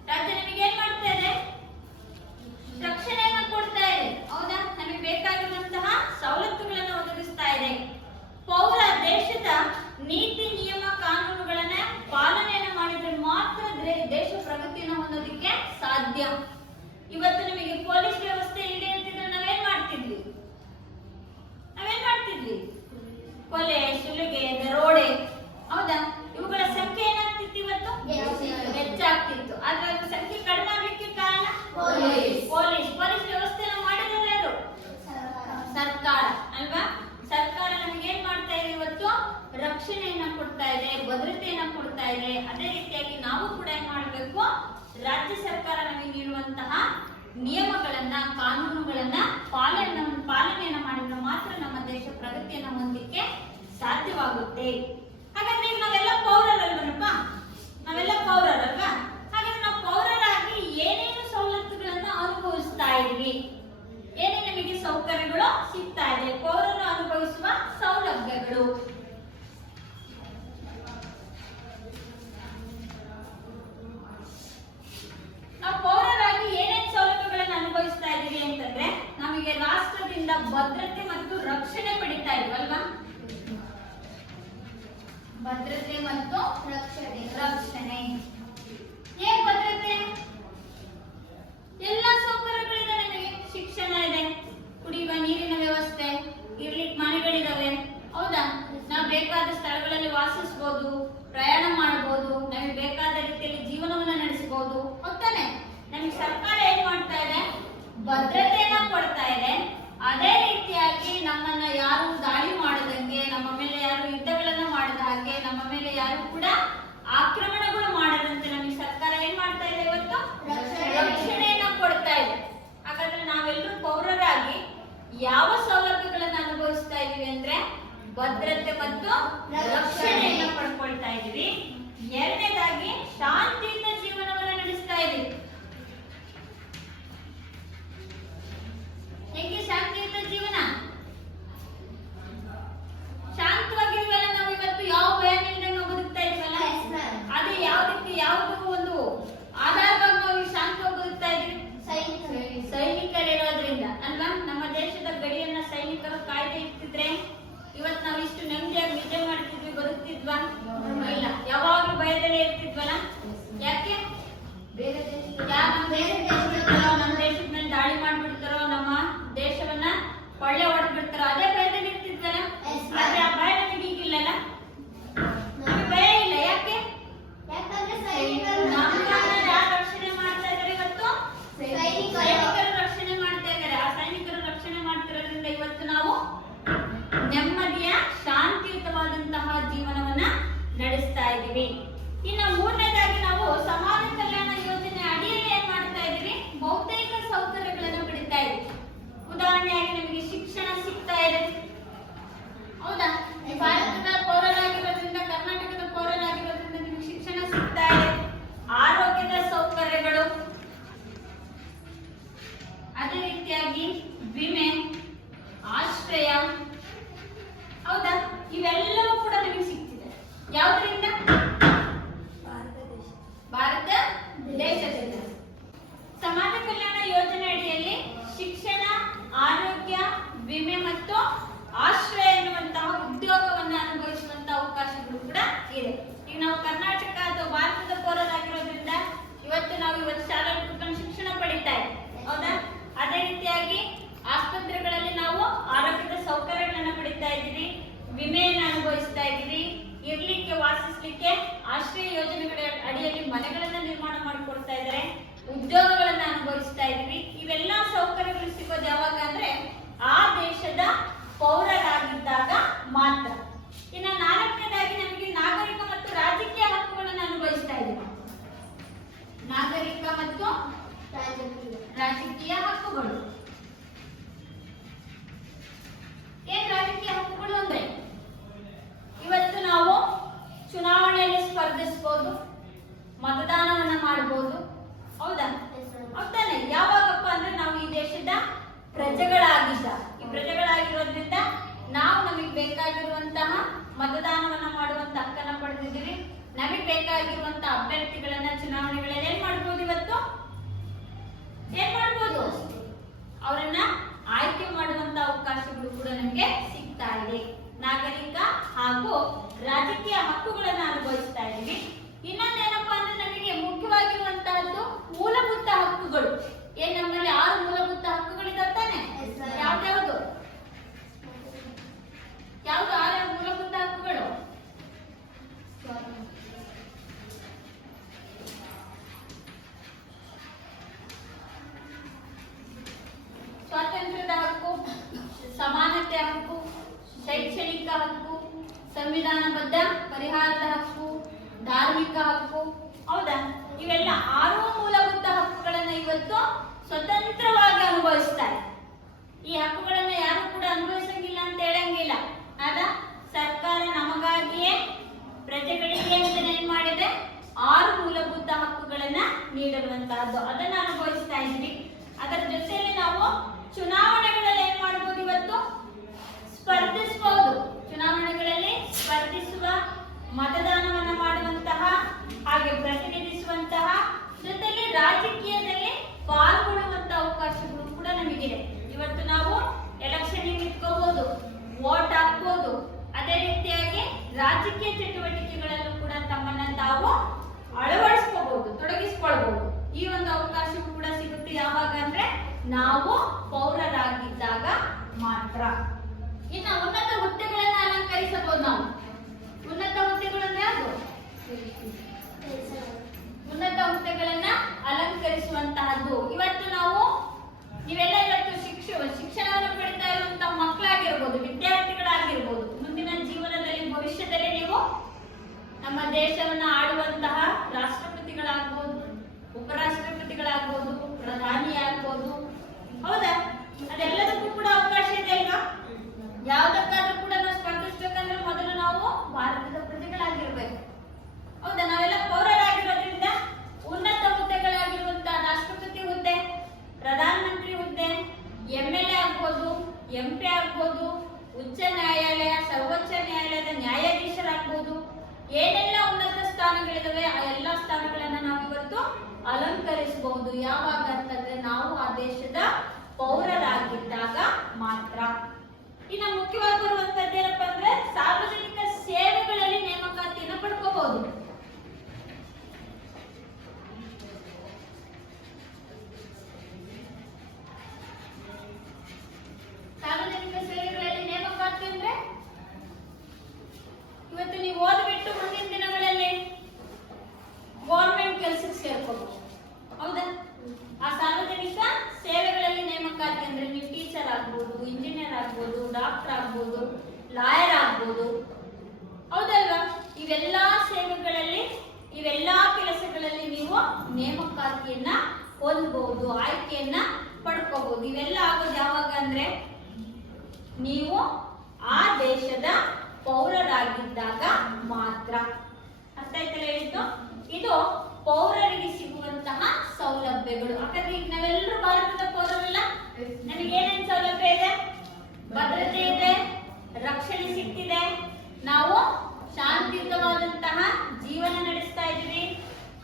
ರಾಜ್ಯ ನಮಗೆ ಏನ್ ಮಾಡ್ತಾ ಇದೆ? ರಕ್ಷಣೆಯನ್ನ ಕೊಡ್ತಾ ಇದೆ. ಹೌದಾ? ನಮಗೆ ಬೇಕಾಗಿರುವಂತಹ ಸವಲತ್ತುಗಳನ್ನು ಒದಗಿಸ್ತಾ ಇದೆ. ಪೌರ ದೇಶದ ನೀತಿ ನಿಯಮ ಕಾನೂನುಗಳನ್ನ ಪಾಲನೆಯನ್ನು ಮಾಡಿದ್ರೆ ಮಾತ್ರ ದೇಶ ಪ್ರಗತಿಯನ್ನು ಹೊಂದೋದಕ್ಕೆ ಸಾಧ್ಯ. ಇವತ್ತು ನಿಮಗೆ ಪೊಲೀಸ್ ವ್ಯವಸ್ಥೆ ಇದೆ ಅಂತಿದ್ರೆ ನಾವೇನ್ ಮಾಡ್ತಿದ್ವಿ? ಕೊಲೆ, ಸುಲಿಗೆ, ದರೋಡೆ, ಹೌದಾ? ಇವುಗಳ ಸಂಖ್ಯೆ ಏನಾಗ್ತಿತ್ತು? ಇವತ್ತು ಹೆಚ್ಚಾಗ್ತಿತ್ತು. ಆದ್ರೆ ಅದ್ರ ಸಂಖ್ಯೆ ಕಡಿಮೆ ಆಗ್ಲಿಕ್ಕೆ ಕಾರಣ ಪೊಲೀಸ್ ವ್ಯವಸ್ಥೆನ ಮಾಡಿದ್ರೆ ಯಾರು? ಸರ್ಕಾರ ಅಲ್ವಾ? ಸರ್ಕಾರ ನಮಗೆ ಏನ್ ಮಾಡ್ತಾ ಇದೆ? ಇವತ್ತು ರಕ್ಷಣೆಯನ್ನ ಕೊಡ್ತಾ ಇದೆ, ಭದ್ರತೆಯನ್ನ ಕೊಡ್ತಾ ಇದೆ. ಅದೇ ರೀತಿಯಾಗಿ ನಾವು ಕೂಡ ಏನ್ ಮಾಡ್ಬೇಕು? ರಾಜ್ಯ ಸರ್ಕಾರ ನಮಗೆ ನೀಡುವಂತಹ ನಿಯಮಗಳನ್ನ, ಕಾನೂನುಗಳನ್ನ ಪಾಲನೆಯನ್ನ ಮಾಡಿದ್ರೆ ಮಾತ್ರ ನಮ್ಮ ದೇಶ ಪ್ರಗತಿಯನ್ನ ಹೊಂದಲಿಕ್ಕೆ ಸಾಧ್ಯವಾಗುತ್ತೆ. ಹಾಗಾದ್ರೆ ಈಗ ನಾವೆಲ್ಲ ಪೌರರಲ್ವನಪ್ಪ? ನಾವೆಲ್ಲ ಪೌರರಲ್ವಾ? ಹಾಗಾದ್ರೆ ನಾವು ಪೌರರಾಗಿ ಏನೇನು ಸವಲತ್ತುಗಳನ್ನ ಅನುಭವಿಸ್ತಾ ಇದೀವಿ? ಏನೇನು ನಮಗೆ ಸೌಕರ್ಯಗಳು ಸಿಗ್ತಾ ಇದೆ? ಪೌರರು ಅನುಭವಿಸುವ ಸೌಲಭ್ಯಗಳು. ನಾವು ಪೌರರಾಗಿ ಏನೇನು ಸೌಲಭ್ಯಗಳನ್ನು ಅನುಭವಿಸ್ತಾ ಇದೀವಿ ಅಂತಂದ್ರೆ, ನಮಗೆ ರಾಷ್ಟ್ರದಿಂದ ಭದ್ರತೆ ಮತ್ತು ರಕ್ಷಣೆ ಪಡಿತಾ ಇದೀವಲ್ವಾ? ಭದ್ರತೆ ಮತ್ತು ರಕ್ಷಣೆ. ಏನ್ ಭದ್ರತೆ? ಎಲ್ಲಾ ಸೌಕರ್ಯಗಳಿದೆ ನಮಗೆ. ಶಿಕ್ಷಣ ಇದೆ, ಕುಡಿಯುವ ನೀರಿನ ವ್ಯವಸ್ಥೆ, ಇರ್ಲಿಕ್ಕೆ ಮನೆಗಳಿದಾವೆ. ಹೌದಾ? ನಾವು ಬೇಕಾದ ಸ್ಥಳಗಳಲ್ಲಿ ವಾಸಿಸಬಹುದು, ಪ್ರಯಾಣ ಮಾಡಬಹುದು, ನಮಗೆ ಬೇಕಾದ ರೀತಿಯಲ್ಲಿ ಜೀವನವನ್ನ ನಡೆಸಬಹುದು. ಹೊತ್ತಾನೆ ನಮಗೆ ಸರ್ಕಾರ ಏನ್ ಮಾಡ್ತಾ ಇದೆ? ಭದ್ರತೆಯನ್ನ ಕೊಡ್ತಾ ಇದೆ. ಅದೇ ರೀತಿಯಾಗಿ ನಮ್ಮನ್ನ ಯಾರು ದಾಳಿ ಮಾಡದಂಗೆ, ನಮ್ಮ ಮೇಲೆ ಯಾರು ಯುದ್ಧಗಳನ್ನ ಮಾಡದ ಹಾಗೆ, ನಮ್ಮ ಮೇಲೆ ಯಾರು ಕೂಡ ಆಕ್ರಮಣಗಳು ಮಾಡದಂತೆ ನಮಗೆ ಸರ್ಕಾರ ಏನ್ ಮಾಡ್ತಾ ಇದೆ? ಇವತ್ತು ರಕ್ಷಣೆಯನ್ನ ಕೊಡ್ತಾ ಇದೆ. ಹಾಗಾದ್ರೆ ನಾವೆಲ್ಲರೂ ಪೌರರಾಗಿ ಯಾವ ಸೌಲಭ್ಯಗಳನ್ನ ಅನುಭವಿಸ್ತಾ ಇದೀವಿ ಅಂದ್ರೆ ಭದ್ರತೆ ಮತ್ತು ರಕ್ಷಣೆಯನ್ನ ಪಡ್ಕೊಳ್ತಾ ಇದೀವಿ. ಎರಡನೇದಾಗಿ ಶಾಂತಿಯುತ ಜೀವನವನ್ನ ನಡೆಸ್ತಾ ಇದೀವಿ. ಹೇಗೆ ಶಾಂತಿಯುತ ಜೀವನ? ಶಾಂತವಾಗಿರುವಲ್ಲ ನಾವು ಇವತ್ತು, ಯಾವ ಭಯನಿಲ್ಲದೆ ಬದುಕ್ತಾ ಇದೀವಲ್ಲ. ಅದೇ ಯಾವ್ದಕ್ಕೆ ಯಾವ್ದು ಒಂದು ಆಧಾರವಾಗಿ ನಾವು ಶಾಂತವಾಗಿ ಬದುಕ್ತಾ ಇದೀವಿ? ಸೈನಿಕರಿರೋದ್ರಿಂದ ಅಲ್ವಾ? ನಮ್ಮ ದೇಶದ ಗಡಿಯನ್ನ ಸೈನಿಕರು ಕಾಯ್ದೆ ಇರ್ತಿದ್ರೆ ಇವತ್ತು ನಾವು ಇಷ್ಟು ನೆಮ್ಮದಿಯಾಗಿ ನಿದ್ದೆ ಮಾಡ್ತಿದ್ವಿ, ಬದುಕ್ತಿದ್ವಾ? ಇಲ್ಲ, ಯಾವಾಗ್ಲೂ ಭಯದಲ್ಲೇ ಇರ್ತಿದ್ವಲ್ಲ. ಯಾಕೆ? ನಮ್ಮ ದೇಶದ ಮೇಲೆ ದಾಳಿ ಮಾಡ್ಬಿಡ್ತಾರೋ, ನಮ್ಮ ದೇಶವನ್ನ ಕೊಳ್ಳೆ ಹೊಡೆದ್ಬಿಡ್ತಾರೋ, ಅದೇ ಭಯದಲ್ಲಿ ಇರ್ತಿದ್ವಲ್ಲ. ಆದ್ರೆ ಆ ಭಯ ನಮಗೆ ಈಗಿಲ್ಲಲ್ಲ. ಭಯ ಇಲ್ಲ. ಯಾಕೆ? ಯಾರು ರಕ್ಷಣೆ ಮಾಡ್ತಾ ಇದಾರೆ ಇವತ್ತು? ಸೈನಿಕರು ರಕ್ಷಣೆ ಮಾಡ್ತಾ ಇದ್ದಾರೆ. ಆ ಸೈನಿಕರು ರಕ್ಷಣೆ ಮಾಡ್ತಿರೋದ್ರಿಂದ ಇವತ್ತು ನಾವು ನೆಮ್ಮದಿಯ ಶಾಂತಿಯುತವಾದಂತಹ ಜೀವನವನ್ನ ನಡೆಸ್ತಾ ಇದೀವಿ. ಇನ್ನು ಮೂರನೇದಾಗಿ ನಾವು ಸಮಾಜ ಕಲ್ಯಾಣ ಯೋಜನೆ ಅಡಿಯಲ್ಲಿ ಏನ್ ಮಾಡ್ತಾ ಇದೀವಿ? ಬಹುತೇಕ ಸೌಕರ್ಯಗಳನ್ನು ಪಡಿತಾ ಇದೀವಿ. ಉದಾಹರಣೆಯಾಗಿ ನಮಗೆ ಶಿಕ್ಷಣ ಸಿಗ್ತಾ ಇದೆ. ಹೌದಾ? ಭಾರತದ ಪೌರರಾಗಿರೋದ್ರಿಂದ, ಕರ್ನಾಟಕದ ಪೌರರಾಗಿರೋದ್ರಿಂದ ನಿಮಗೆ ಶಿಕ್ಷಣ ಸಿಗ್ತಾ ಇದೆ. ಆರೋಗ್ಯದ ಸೌಕರ್ಯಗಳು, ಅದೇ ರೀತಿಯಾಗಿ ವಿಮೆ, ಆಶ್ರಯ, ಹೌದಾ? ಇವೆಲ್ಲವೂ ಕೂಡ ನಮಗೆ ಸಿಗ್ತಿದೆ. ಯಾವುದರಿಂದ? ಭಾರತ ದೇಶದಿಂದ. ಸಮಾಜ ಕಲ್ಯಾಣ ಯೋಜನೆ ಅಡಿಯಲ್ಲಿ ಶಿಕ್ಷಣ, ಆರೋಗ್ಯ, ವಿಮೆ ಮತ್ತು ಆಶ್ರಯ ಎನ್ನುವಂತಹ ಉದ್ಯೋಗವನ್ನು ಅನುಭವಿಸುವಂತಹ ಅವಕಾಶಗಳು ಕೂಡ ಇದೆ. ಈಗ ನಾವು ಕರ್ನಾಟಕ ಅಥವಾ ಭಾರತದ ಪೌರರಾಗಿರೋದ್ರಿಂದ ಇವತ್ತು ಶಾಲೆ ಕುತ್ಕೊಂಡು ಶಿಕ್ಷಣ ಪಡಿತಾ ಇದ್ದೀವಿ. ಹೌದಾ? ಅದೇ ರೀತಿಯಾಗಿ ಆಸ್ಪತ್ರೆಗಳಲ್ಲಿ ನಾವು ಆರೋಗ್ಯದ ಸೌಕರ್ಯಗಳನ್ನು ಪಡಿತಾ ಇದ್ದೀವಿ, ವಿಮೆಯನ್ನು ಅನುಭವಿಸ್ತಾ ಇದ್ದೀವಿ, ಇರ್ಲಿಕ್ಕೆ ವಾಸಿಸ್ಲಿಕ್ಕೆ ಆಶ್ರಯ ರಾಷ್ಟ್ರೀಯ ಯೋಜನೆಗಳ ಅಡಿಯಲ್ಲಿ ಮನೆಗಳನ್ನ ನಿರ್ಮಾಣ ಮಾಡಿಕೊಡ್ತಾ ಇದ್ದಾರೆ, ಉದ್ಯೋಗಗಳನ್ನ ಅನುಭವಿಸ್ತಾ ಇದೀವಿ. ಇವೆಲ್ಲಾ ಸೌಕರ್ಯಗಳು ಸಿಗೋದು ಯಾವಾಗ ಅಂದ್ರೆ ಆ ದೇಶದ ಪೌರರಾಗಿದ್ದಾಗ ಮಾತ್ರ. ಇನ್ನ ನಾಲ್ಕನೇದಾಗಿ ನಮಗೆ ನಾಗರಿಕ ಮತ್ತು ರಾಜಕೀಯ ಹಕ್ಕುಗಳನ್ನು ಅನುಭವಿಸ್ತಾ ಇದ್ದೀವಿ. ನಾಗರಿಕ ಮತ್ತು ರಾಜಕೀಯ ಹಕ್ಕುಗಳು. ಏನ್ ರಾಜಕೀಯ ಹಕ್ಕುಗಳು ಅಂದ್ರೆ ಇವತ್ತು ನಾವು ಚುನಾವಣೆಯಲ್ಲಿ ಸ್ಪರ್ಧಿಸಬಹುದು, ಮತದಾನವನ್ನ ಮಾಡಬಹುದು. ಹೌದಾ? ಹೌದಾನೆ? ಯಾವಾಗಪ್ಪ ಅಂದ್ರೆ ನಾವು ಈ ದೇಶದ ಪ್ರಜೆಗಳಾಗಿದ್ದ. ಈ ಪ್ರಜೆಗಳಾಗಿರೋದ್ರಿಂದ ನಾವು ನಮಗೆ ಬೇಕಾಗಿರುವಂತಹ ಮತದಾನವನ್ನ ಮಾಡುವಂತ ಹಕ್ಕನ್ನ ಪಡೆದಿದ್ದೀವಿ. ನಮಗೆ ಬೇಕಾಗಿರುವಂತ ಅಭ್ಯರ್ಥಿಗಳನ್ನ ಚುನಾವಣೆಗಳಲ್ಲಿ ಏನ್ ಮಾಡ್ಬೋದು? ಇವತ್ತು ಏನ್ ಮಾಡ್ಬೋದು? ಅವರನ್ನ ಆಯ್ಕೆ ಮಾಡುವಂತ ಅವಕಾಶಗಳು ಕೂಡ ನಮಗೆ ಸಿಗ್ತಾ ಇದೆ. ನಾಗರಿಕ ಹಾಗೂ ರಾಜಕೀಯ ಹಕ್ಕುಗಳನ್ನ ಅನುಭವಿಸ್ತಾ ಇದೀವಿ. ಇನ್ನೊಂದೇನಪ್ಪಾ ಅಂದ್ರೆ ನಮಗೆ ಮುಖ್ಯವಾಗಿರುವಂತಹದ್ದು ಮೂಲಭೂತ ಹಕ್ಕುಗಳು. ಏನ್ ನಮ್ಮಲ್ಲಿ 6 ಮೂಲಭೂತ ಹಕ್ಕುಗಳಿದಾವೆ ತಾನೆ? ಯಾವ್ದ್ಯಾವ್ದು? ಯಾವ್ದು 6 ಮೂಲಭೂತ ಹಕ್ಕುಗಳು? ಸ್ವಾತಂತ್ರ್ಯದ ಹಕ್ಕು, ಸಮಾನತೆ ಹಕ್ಕು, ಶೈಕ್ಷಣಿಕ ಹಕ್ಕು, ಸಂವಿಧಾನಬದ್ಧ ಪರಿಹಾರದ ಹಕ್ಕು, ಧಾರ್ಮಿಕ ಹಕ್ಕು. ಹೌದಾ? ಇವೆಲ್ಲ 6 ಮೂಲಭೂತ ಹಕ್ಕುಗಳನ್ನ ಇವತ್ತು ಸ್ವತಂತ್ರವಾಗಿ ಅನುಭವಿಸ್ತಾರೆ. ಈ ಹಕ್ಕುಗಳನ್ನ ಯಾರು ಕೂಡ ಅನುಭವಿಸಂಗಿಲ್ಲ ಅಂತ ಹೇಳಂಗಿಲ್ಲ. ಆದ ಸರ್ಕಾರ ನಮಗಾಗಿಯೇ ಪ್ರಜೆಗಳಿಗೆ ಅಂತ ಏನ್ ಮಾಡಿದೆ? 6 ಮೂಲಭೂತ ಹಕ್ಕುಗಳನ್ನ ನೀಡಿರುವಂತಹದ್ದು. ಅದನ್ನ ಅನುಭವಿಸ್ತಾ ಇದ್ವಿ. ಅದರ ಜೊತೆಯಲ್ಲಿ ನಾವು ಚುನಾವಣೆಗಳಲ್ಲಿ ಏನ್ ಮಾಡಬಹುದು? ಇವತ್ತು ಸ್ಪರ್ಧಿಸಬಹುದು. ಚುನಾವಣೆಗಳಲ್ಲಿ ಸ್ಪರ್ಧಿಸುವ, ಮತದಾನವನ್ನ ಮಾಡುವಂತಹ, ಹಾಗೆ ಪ್ರತಿನಿಧಿಸುವಂತಹ, ಜೊತೆಲಿ ರಾಜಕೀಯದಲ್ಲಿ ಪಾಲ್ಗೊಳ್ಳುವಂತ ಅವಕಾಶಗಳು ಕೂಡ ನಮಗಿದೆ. ಇವತ್ತು ನಾವು ಎಲೆಕ್ಷನ್ ನಿಂತ್ಕೋಬಹುದು, ವೋಟ್ ಹಾಕ್ಬಹುದು. ಅದೇ ರೀತಿಯಾಗಿ ರಾಜಕೀಯ ಚಟುವಟಿಕೆಗಳಲ್ಲೂ ಕೂಡ ತಮ್ಮನ್ನ ತಾವು ಅಳವಡಿಸ್ಕೋಬಹುದು, ತೊಡಗಿಸ್ಕೊಳ್ಬಹುದು. ಈ ಒಂದು ಅವಕಾಶ ಕೂಡ ಸಿಗುತ್ತೆ ಯಾವಾಗ ಅಂದ್ರೆ ನಾವು ಪೌರರಾಗಿದ್ದಾಗ ಮಾತ್ರ. ಇನ್ನ ಉನ್ನತ ಹುದ್ದೆಗಳನ್ನ ಅಲಂಕರಿಸಬಹುದು. ನಾವು ಉನ್ನತ ಹುದ್ದೆಗಳನ್ನ ಯಾವುದು? ಉನ್ನತ ಹುದ್ದೆಗಳನ್ನ ಅಲಂಕರಿಸುವಂತಹದ್ದು. ಇವತ್ತು ನೀವೆಲ್ಲ ಇವತ್ತು ಶಿಕ್ಷಣವನ್ನು ಪಡಿತಾ ಇರುವಂತಹ ಮಕ್ಕಳಾಗಿರ್ಬೋದು, ವಿದ್ಯಾರ್ಥಿಗಳಾಗಿರ್ಬೋದು. ಮುಂದಿನ ಜೀವನದಲ್ಲಿ, ಭವಿಷ್ಯದಲ್ಲಿ ನೀವು ನಮ್ಮ ದೇಶವನ್ನ ಆಡುವಂತಹ ರಾಷ್ಟ್ರಪತಿಗಳಾಗ್ಬೋದು, ಉಪರಾಷ್ಟ್ರಪತಿಗಳಾಗ್ಬೋದು, ಪ್ರಧಾನಿ ಆಗ್ಬೋದು. ಹೌದಾ? ಅದೆಲ್ಲದಕ್ಕೂ ಕೂಡ ಅವಕಾಶ ಇದೆ ಅಲ್ವಾ? ಯಾವ್ದಕ್ಕಾದ್ರೂ ಕೂಡ ನಾವು ಸ್ಪರ್ಧಿಸ್ಬೇಕಂದ್ರೆ ಮೊದಲು ನಾವು ಭಾರತದ ಪ್ರಜೆಗಳಾಗಿರ್ಬೇಕು. ಹೌದಾ? ನಾವೆಲ್ಲ ಪೌರರಾಗಿರೋದ್ರಿಂದ ಉನ್ನತ ಹುದ್ದೆಗಳಾಗಿರುವಂತಹ ರಾಷ್ಟ್ರಪತಿ ಹುದ್ದೆ, ಪ್ರಧಾನಮಂತ್ರಿ ಹುದ್ದೆ, MLA ಆಗ್ಬೋದು, MP ಆಗ್ಬೋದು, ಉಚ್ಚ ನ್ಯಾಯಾಲಯ, ಸರ್ವೋಚ್ಚ ನ್ಯಾಯಾಲಯದ ನ್ಯಾಯಾಧೀಶರಾಗ್ಬೋದು. ಏನೆಲ್ಲ ಉನ್ನತ ಸ್ಥಾನಗಳಿದಾವೆ ಆ ಎಲ್ಲಾ ಸ್ಥಾನಗಳನ್ನ ನಾವು ಇವತ್ತು ಅಲಂಕರಿಸಬಹುದು. ಯಾವಾಗ ಅಂತಂದ್ರೆ ನಾವು ಆ ದೇಶದ ಪೌರರಾಗಿದ್ದಾಗ ಮಾತ್ರ. ಇನ್ನು ಮುಖ್ಯವಾಗಿ ಬರುವಂತದ್ದು ಏನಪ್ಪಾ ಅಂದ್ರೆ ಸಾರ್ವಜನಿಕ ಸೇವೆಗಳಲ್ಲಿ ನೇಮಕಾತಿಯನ್ನು ಪಡ್ಕೋಬಹುದು. ಸಾರ್ವಜನಿಕ ಸೇವೆಗಳಲ್ಲಿ ನೇಮಕಾತಿ ಅಂದ್ರೆ ಇವತ್ತು ನೀವು ಓದ್ಬಿಟ್ಟು ಮುಂದಿನ ದಿನಗಳಲ್ಲಿ ಗೌರ್ಮೆಂಟ್ ಕೆಲಸಕ್ಕೆ ಸೇರ್ಕೋಬಹುದು. ಹೌದಾ? ಆ ಸಾರ್ವಜನಿಕ ಸೇವೆಗಳಲ್ಲಿ ನೇಮಕಾತಿ ಅಂದ್ರೆ ನೀವು ಟೀಚರ್ ಆಗ್ಬೋದು, ಇಂಜಿನಿಯರ್ ಆಗ್ಬೋದು, ಡಾಕ್ಟರ್ ಆಗ್ಬೋದು, ಲಾಯರ್ ಆಗ್ಬೋದು. ಹೌದಲ್ವಾ? ಇವೆಲ್ಲಾ ಸೇವೆಗಳಲ್ಲಿ, ಇವೆಲ್ಲಾ ಕೆಲಸಗಳಲ್ಲಿ ನೀವು ನೇಮಕಾತಿಯನ್ನ ಹೊಂದಬಹುದು, ಆಯ್ಕೆಯನ್ನ ಪಡ್ಕೋಬಹುದು. ಇವೆಲ್ಲ ಆಗೋದು ಯಾವಾಗ ಅಂದ್ರೆ ನೀವು ಆ ದೇಶದ ಪೌರರಾಗಿದ್ದಾಗ ಮಾತ್ರ. ಅರ್ಥ ಆಯ್ತಲ್ಲ ಹೇಳಿದ್ದು? ಇದು ಪೌರರಿಗೆ ಸಿಗುವಂತಹ ಸೌಲಭ್ಯಗಳು. ಹಾಗಾದ್ರೆ ಈಗ ನಾವೆಲ್ಲರೂ ಭಾರತದ ಪೌರರಲ್ಲ? ನಮಗೆ ಏನೇನು ಸೌಲಭ್ಯ ಇದೆ? ಭದ್ರತೆ ಇದೆ, ರಕ್ಷಣೆ ಸಿಗ್ತಿದೆ, ನಾವು ಶಾಂತಿಯುತವಾದಂತಹ ಜೀವನ ನಡೆಸ್ತಾ ಇದ್ದೀವಿ,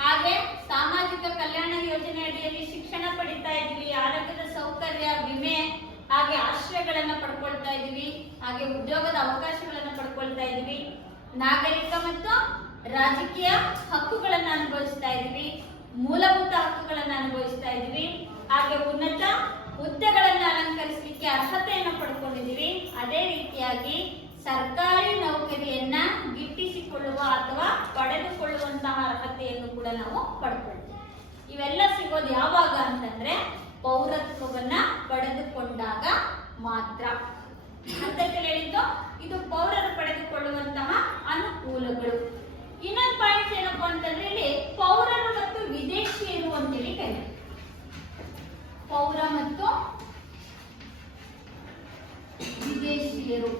ಹಾಗೆ ಸಾಮಾಜಿಕ ಕಲ್ಯಾಣ ಯೋಜನೆ ಅಡಿಯಲ್ಲಿ ಶಿಕ್ಷಣ ಪಡಿತಾ ಇದ್ದೀವಿ, ಆರೋಗ್ಯದ ಸೌಕರ್ಯ, ವಿಮೆ, ಹಾಗೆ ಆಶ್ರಯಗಳನ್ನ ಪಡ್ಕೊಳ್ತಾ ಇದೀವಿ, ಹಾಗೆ ಉದ್ಯೋಗದ ಅವಕಾಶಗಳನ್ನ ಪಡ್ಕೊಳ್ತಾ ಇದೀವಿ, ನಾಗರಿಕ ಮತ್ತು ರಾಜಕೀಯ ಹಕ್ಕುಗಳನ್ನ ಅನುಭವಿಸ್ತಾ ಇದೀವಿ, ಮೂಲಭೂತ ಹಕ್ಕುಗಳನ್ನ ಅನುಭವಿಸ್ತಾ ಇದೀವಿ, ಹಾಗೆ ಉನ್ನತ ಹುದ್ದೆಗಳನ್ನ ಅಲಂಕರಿಸಲಿಕ್ಕೆ ಅರ್ಹತೆಯನ್ನು ಪಡ್ಕೊಂಡಿದೀವಿ. ಅದೇ ರೀತಿಯಾಗಿ ಸರ್ಕಾರಿ ನೌಕರಿಯನ್ನ ಗಿಟ್ಟಿಸಿಕೊಳ್ಳುವ ಅಥವಾ ಪಡೆದುಕೊಳ್ಳುವ ಮಾಡುವಂತಹ ಅರ್ಹತೆಯನ್ನು ಕೂಡ ನಾವು ಪಡ್ಕೊಳ್ತೀವಿ. ಇವೆಲ್ಲ ಸಿಗೋದು ಯಾವಾಗ ಅಂತಂದ್ರೆ ಪೌರತ್ವವನ್ನ ಪಡೆದುಕೊಂಡಾಗ ಮಾತ್ರ ಅಂತ ಹೇಳಿದ್ದು. ಇದು ಪೌರರು ಪಡೆದುಕೊಳ್ಳುವಂತಹ ಅನುಕೂಲಗಳು. ಇನ್ನೊಂದು ಪಾಯಿಂಟ್ ಏನಪ್ಪಾ ಅಂತಂದ್ರೆ ಇಲ್ಲಿ ಪೌರರು ಮತ್ತು ವಿದೇಶಿಯರು ಅಂತೇಳಿ ಕರೀತಾರೆ. ಪೌರ ಮತ್ತು ವಿದೇಶಿಯರು.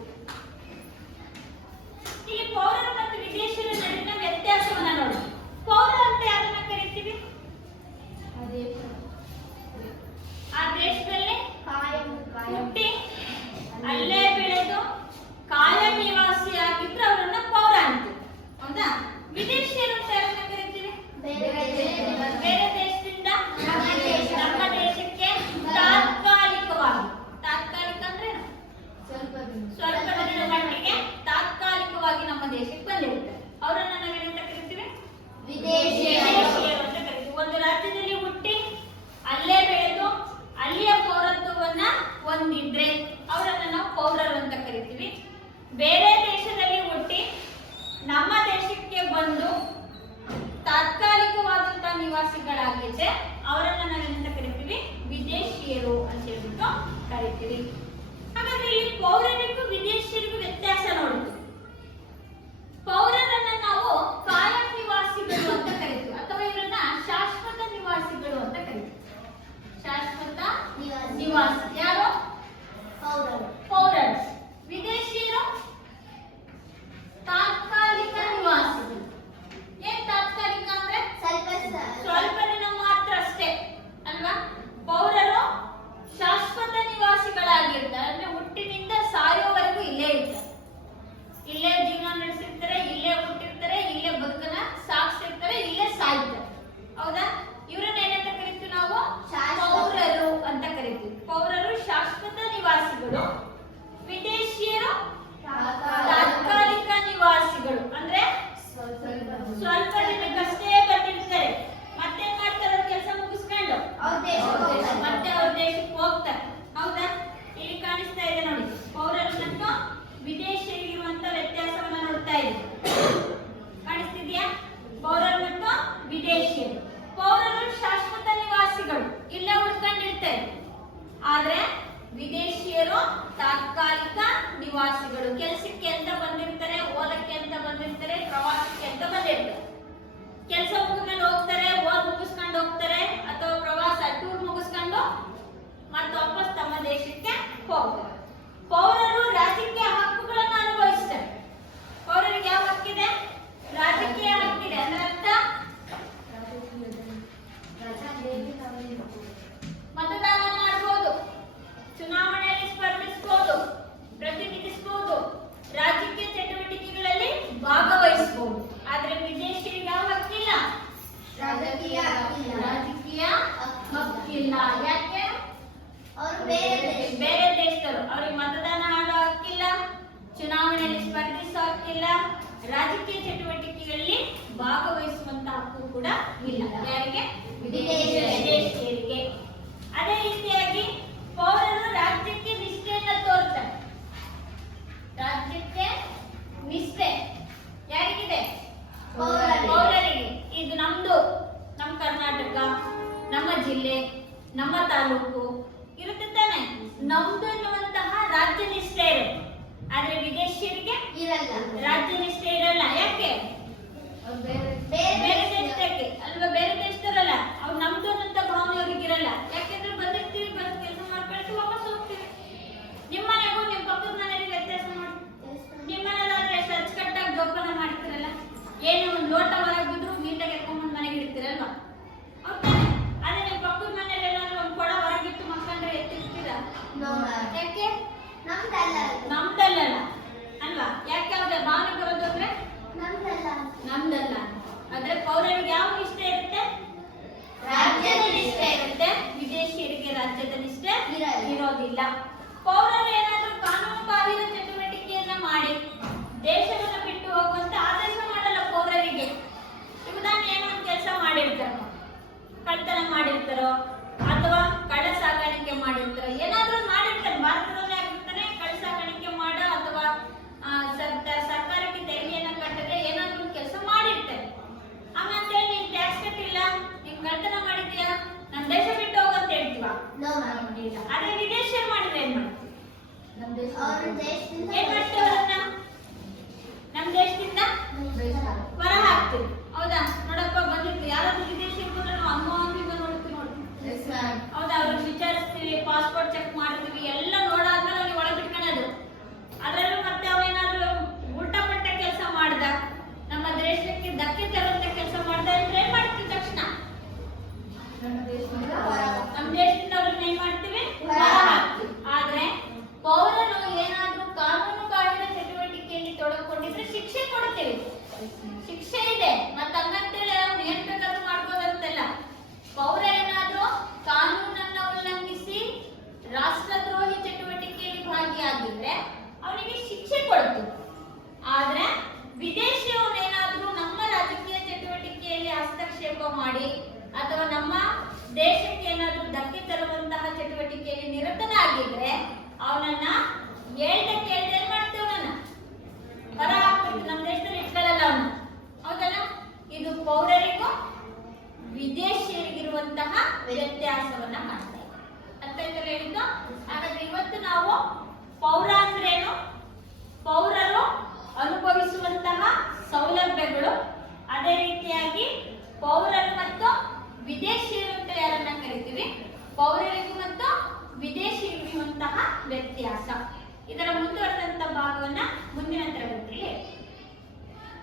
ಇಲ್ಲಿ ಪೌರರು ಮತ್ತು ವಿದೇಶಿಯರ ನಡುವಿನ ವ್ಯತ್ಯಾಸವನ್ನ ನೋಡಿ. ಪೌರ ಅಂತ ಯಾರನ್ನ ಕರಿತೀವಿ? ಆ ದೇಶದಲ್ಲಿ ಹುಟ್ಟಿ ಅಲ್ಲೇ ಬೆಳೆದು ಕಾಯಂ ನಿವಾಸಿಯಾಗಿದ್ರೆ ಅವರನ್ನ ಪೌರ ಅಂತೀವಿ, ಹೌದಾ? ವಿದೇಶಿಯರು ಅಂತ ಯಾರನ್ನ ಕರಿತೀವಿ? ಬೇರೆ ದೇಶದಿಂದ ನಮ್ಮ ದೇಶಕ್ಕೆ ತಾತ್ಕಾಲಿಕವಾಗಿ, ತಾತ್ಕಾಲಿಕ ಅಂದ್ರೆ ಸ್ವಲ್ಪ ದಿನದ ಮಟ್ಟಿಗೆ ತಾತ್ಕಾಲಿಕವಾಗಿ ನಮ್ಮ ದೇಶಕ್ಕೆ ಬಂದಿರ್ತಾರೆ, ಅವರನ್ನ ನಾವೇನಂತ ಕರಿತೀವಿ? ವಿದೇಶಿಯರು ಅಂತ ಕರಿತೀವಿ. ಒಂದು ರಾಜ್ಯದಲ್ಲಿ ಹುಟ್ಟಿ ಅಲ್ಲೇ ಬೆಳೆದು ಅಲ್ಲಿಯ ಪೌರತ್ವವನ್ನ ಹೊಂದಿದ್ರೆ ಅವರನ್ನ ನಾವು ಪೌರರು ಅಂತ ಕರಿತೀವಿ. ಬೇರೆ ದೇಶದಲ್ಲಿ ಹುಟ್ಟಿ ನಮ್ಮ ದೇಶಕ್ಕೆ ಬಂದು ತಾತ್ಕಾಲಿಕವಾದಂತಹ ನಿವಾಸಿಗಳಾಗಿದ್ರೆ ಅವರನ್ನ ನಾವೇನಂತ ಕರಿತೀವಿ? ವಿದೇಶಿಯರು ಅಂತ ಹೇಳ್ಬಿಟ್ಟು ಕರಿತೀವಿ. ಹಾಗಾದ್ರೆ ಇಲ್ಲಿ ಪೌರರಿಗೂ ವಿದೇಶಿಯರಿಗೂ ವ್ಯತ್ಯಾಸ ನೋಡುದು. ಪೌರರನ್ನ ನಾವು ಕಾಯಂ ನಿವಾಸಿಗಳು ಅಂತ ಕರಿತೀವಿ, ಅಥವಾ ಇವರನ್ನ ಶಾಶ್ವತ ನಿವಾಸಿಗಳು ಅಂತ ಕರಿತೀವಿ. ಶಾಶ್ವತ ನಿವಾಸಿ ಯಾರು? ಪೌರರು. ವಿದೇಶಿಯರು ತಾತ್ಕಾಲಿಕ ನಿವಾಸಿಗಳು. ಏನ್ ತಾತ್ಕಾಲಿಕ ಅಂದ್ರೆ ಸ್ವಲ್ಪ ದಿನ ಮಾತ್ರ ಅಷ್ಟೇ ಅಲ್ವಾ? ಪೌರರು ಶಾಶ್ವತ ನಿವಾಸಿಗಳಾಗಿರ್ತಾರೆ, ಅಂದ್ರೆ ಹುಟ್ಟಿನಿಂದ ಸಾಯೋವರೆಗೂ ಇಲ್ಲೇ ಇರ್ತಾರೆ, ಇಲ್ಲೇ ಜೀವನ ನಡೆಸಿರ್ತಾರೆ, ಇಲ್ಲೇ ಹುಟ್ಟಿರ್ತಾರೆ, ಇಲ್ಲೇ ಬದುಕನ್ನ ಸಾಗಿಸಿರ್ತಾರೆ, ಇಲ್ಲೇ ಸಾಯ್ತಾರೆ, ಹೌದಾ? ಇವರನ್ನ ಏನಂತ ಕರಿತೀವಿ ನಾವು? ಪೌರರು ಅಂತ ಕರಿತೀವಿ. ಪೌರರು ಶಾಶ್ವತ ನಿವಾಸಿಗಳು, ವಿದೇಶಿಯರು ತಾತ್ಕಾಲಿಕ ನಿವಾಸಿಗಳು. ಅಂದ್ರೆ ಸ್ವಲ್ಪ ದಿನಕ್ಕಷ್ಟೇ ಬಂದಿರ್ತಾರೆ, ಮತ್ತೆ ಮಾಡ್ತಾರೆ ಕೆಲಸ ಮುಗಿಸ್ಕೊಂಡು ಮತ್ತೆ ಅವ್ರ ದೇಶಕ್ಕೆ ಹೋಗ್ತಾರೆ, ಹೌದಾ? ಇಲ್ಲಿ ಕಾಣಿಸ್ತಾ ಇದೆ ನೋಡಿ, ಪೌರರು ಮತ್ತು ವಿದೇಶಿಯರಿಗಿರುವಂತ ವ್ಯತ್ಯಾಸವನ್ನ ನೋಡ್ತಾ ಇದ್ದೀವಿ. ಕಾಣಿಸ್ತಿದ್ಯಾ? ಪೌರರು ಮತ್ತು ವಿದೇಶಿಯರು. ಪೌರರು ಶಾಶ್ವತ ನಿವಾಸಿಗಳು, ಇಲ್ಲೇ ಉಳ್ಕೊಂಡಿರ್ತಾರೆ. ಆದ್ರೆ ವಿದೇಶಿಯರು ತಾತ್ಕಾಲಿಕ ನಿವಾಸಿಗಳು, ಕೆಲಸಕ್ಕೆ ಅಂತ ಬಂದಿರ್ತಾರೆ, ಓದಕ್ಕೆ ಅಂತ ಬಂದಿರ್ತಾರೆ, ಪ್ರವಾಸಕ್ಕೆ ಅಂತ ಬಂದಿರ್ತಾರೆ. ಕೆಲಸ ಮುಗಿದ್ಮೇಲೆ ಹೋಗ್ತಾರೆ, ಓದ್ ಮುಗಿಸ್ಕೊಂಡು ಹೋಗ್ತಾರೆ, ಅಥವಾ ಪ್ರವಾಸ ಟೂರ್ ಮುಗಿಸ್ಕೊಂಡು ಮತ್ತೆ ವಾಪಸ್ ತಮ್ಮ ದೇಶಕ್ಕೆ ಹೋಗ್ತಾರೆ. ಪೌರರು ರಾಜಕೀಯ ಹಕ್ಕುಗಳನ್ನು ಅನುಭವಿಸ್ತಾರೆ. ಪೌರರಿಗೆ ಯಾವ ಹಕ್ಕಿದೆ? ರಾಜಕೀಯ ಹಕ್ಕಿದೆ. ಅಂದ್ರೆ ಅರ್ಥ ಮತದಾನ ಮಾಡಬಹುದು, ಚುನಾವಣೆಯಲ್ಲಿ ಸ್ಪರ್ಧಿಸಬಹುದು, ಪ್ರತಿನಿಧಿಸಬಹುದು, ರಾಜಕೀಯ ಚಟುವಟಿಕೆಗಳಲ್ಲಿ ಭಾಗವಹಿಸಬಹುದು. ಆದ್ರೆ ವಿದೇಶಿಯರಿಗೆ ಯಾವ ಹಕ್ಕಿಲ್ಲ? ರಾಜಕೀಯ ಹಕ್ಕಿಲ್ಲ. ಯಾಕೆ? ಅವರು ಬೇರೆ ದೇಶದವರು, ಅವ್ರಿಗೆ ಮತದಾನ ಮಾಡೋ ಹಕ್ಕಿಲ್ಲ, ಚುನಾವಣೆಯಲ್ಲಿ ಸ್ಪರ್ಧಿಸೋ ಹಕ್ಕಿಲ್ಲ, ರಾಜಕೀಯ ಚಟುವಟಿಕೆಗಳಲ್ಲಿ ಭಾಗವಹಿಸುವಂತ ಹಕ್ಕು ಕೂಡ ಇಲ್ಲ. ಯಾರಿಗೆ? ವಿದೇಶಿಯರಿಗೆ. ಅದೇ ರೀತಿಯಾಗಿ ಪೌರರು ರಾಜ್ಯಕ್ಕೆ ನಿಷ್ಠೆಯನ್ನ ತೋರ್ತಾರೆ. ರಾಜ್ಯಕ್ಕೆ ನಿಷ್ಠೆ ಯಾರಿಗಿದೆ? ಪೌರರಿಗೆ. ಇದು ನಮ್ದು, ನಮ್ಮ ಕರ್ನಾಟಕ, ನಮ್ಮ ಜಿಲ್ಲೆ, ನಮ್ಮ ತಾಲೂಕು ಇರುತ್ತೆ ತಾನೆ, ನಮ್ದು ಎನ್ನುವಂತಹ ರಾಜ್ಯ ನಿಷ್ಠೆ ಇರುತ್ತೆ. ಆದ್ರೆ ವಿದೇಶಿಯರಿಗೆ ಇರಲ್ಲ, ರಾಜ್ಯ ನಿಷ್ಠೆ ಇರಲ್ಲ. ಯಾಕೆ? ಬೇರೆ ದೇಶಕ್ಕೆ ಅಲ್ವಾ? ಬೇರೆ ದೇಶದವರಲ್ಲ, ಅವ್ರು ನಮ್ದು ಅನ್ನೋ ಭಾವನೆ ಅವ್ರಿಗೆ ಇರಲ್ಲ. ಯಾಕೆಂದ್ರೆ ಬಂದಿರ್ತೀವಿ, ಬಂದು ಕೆಲಸ ಮಾಡ್ಕೊಳ್ತೀವಿ, ವಾಪಸ್ ಹೋಗ್ತೀವಿ. ನಿಮ್ಮ ಮನೆಗೂ ನಿಮ್ಮ ಪಕ್ಕದ ಮನೆಗೆ ವ್ಯತ್ಯಾಸ ಮಾಡಿ. ನಿಮ್ಮ ಮನೇಲಾದ್ರೆ ಎಷ್ಟು ಅಚ್ಚುಕಟ್ಟಾಗಿ ಜೋಪಾನ ಮಾಡ್ತೀರಲ್ಲ, ಏನು ಒಂದು ಲೋಟ ಹೊರಗೆ ಬಿದ್ರು ನೀಟಾಗಿ ಎತ್ಕೊಂಡ್ಬಂದು ಮನೆಗೆ ಇಡ್ತೀರಲ್ವಾ? ಅದೇ ನಿಮ್ಮ ಪಕ್ಕದ ಮನೇಲಿ ಏನಾದ್ರು ಒಂದು ಕೊಡ ಹೊರಗಿಟ್ಟು ಮಕ್ಕಂಡ್ರೆ ಎತ್ತಿರ್ತೀರ? ಯಾಕೆ? ನಮ್ದಲ್ಲ ಅಲ್ವಾ? ಯಾಕೆ ಅವ್ರ ಭಾವನೆ ಬರೋದು ಅಂದ್ರೆ ನಮ್ದಲ್ಲ. ಆದ್ರೆ ಪೌರರಿಗೆ ಯಾವ ನಿಷ್ಠೆ ಇರುತ್ತೆ? ರಾಜ್ಯದ ನಿಷ್ಠೆ ಇರುತ್ತೆ. ವಿದೇಶಿಯರಿಗೆ ರಾಜ್ಯದ ನಿಷ್ಠೆ ಇರೋದಿಲ್ಲ. ಪೌರರು ಏನಾದ್ರೂ ಕಾನೂನು ಬಾಹಿರ ಚಟುವಟಿಕೆಯನ್ನ ಮಾಡಿ ದೇಶವನ್ನು ಬಿಟ್ಟು ಹೋಗುವಂತ ಆದೇಶ ಮಾಡಲ್ಲ ಪೌರರಿಗೆ. ಉದಾಹರಣೆ ಏನೋ ಒಂದು ಕೆಲಸ ಮಾಡಿರ್ತಾರೋ, ಕಳ್ತನ ಮಾಡಿರ್ತಾರೋ, ಅಥವಾ ಕಳ್ಳ ಸಾಗಾಣಿಕೆ ಮಾಡಿರ್ತಾರೋ, ಏನಾದ್ರೂ ಮಾಡಿರ್ತಾರೆ, ಭಾರತದಲ್ಲೇ ಆಗಿರ್ತಾನೆ, ಕಳ್ಳ ಸಾಗಾಣಿಕೆ ಮಾಡೋ ಅಥವಾ ಸರ್ಕಾರಕ್ಕೆ ತೆರಿಗೆಯನ್ನ ಕಟ್ಟದೆ ಏನಾದ್ರೂ ಒಂದು ಕೆಲಸ ಮಾಡಿರ್ತಾರೆ. ಅವನನ್ನ ಹೇಳ್ದೆ ಕೇಳ್ದೆ ಏನ್ ಮಾಡ್ತೀವಿ ಅವನನ್ನ ಹೊರ ಹಾಕ್ಬಿಡ್ತೀವಿ. ನಮ್ಮ ದೇಶದಲ್ಲಿ ಇಟ್ಕೊಳ್ಳಲ್ಲ ಅವನು, ಹೌದಲ್ಲ? ಇದು ಪೌರರಿಗೂ ವಿದೇಶಿಯರಿಗಿರುವಂತಹ ವ್ಯತ್ಯಾಸವನ್ನ ಮಾಡ್ತಾ ಇದೆ. ಅರ್ಥ ಆಯ್ತಲ್ಲ ಹೇಳಿದ್ದು? ಹಾಗಾದ್ರೆ ಇವತ್ತು ನಾವು ಪೌರ ಅಂದ್ರೇನು, ಪೌರರು ಅನುಭವಿಸುವಂತಹ ಸೌಲಭ್ಯಗಳು, ಅದೇ ರೀತಿಯಾಗಿ ಪೌರರು ಮತ್ತು ವಿದೇಶಿಯರು ಅಂತ ಯಾರನ್ನ ಕರಿತೀವಿ, ಪೌರರಿಗೂ ಮತ್ತು ವಿದೇಶಿಯರಿಗಿರುವಂತಹ ವ್ಯತ್ಯಾಸ, ಇದರ ಮುಂದುವರೆದಂತ ಭಾಗವನ್ನ ಮುಂದಿನ ತರಗತಿಯಲ್ಲಿ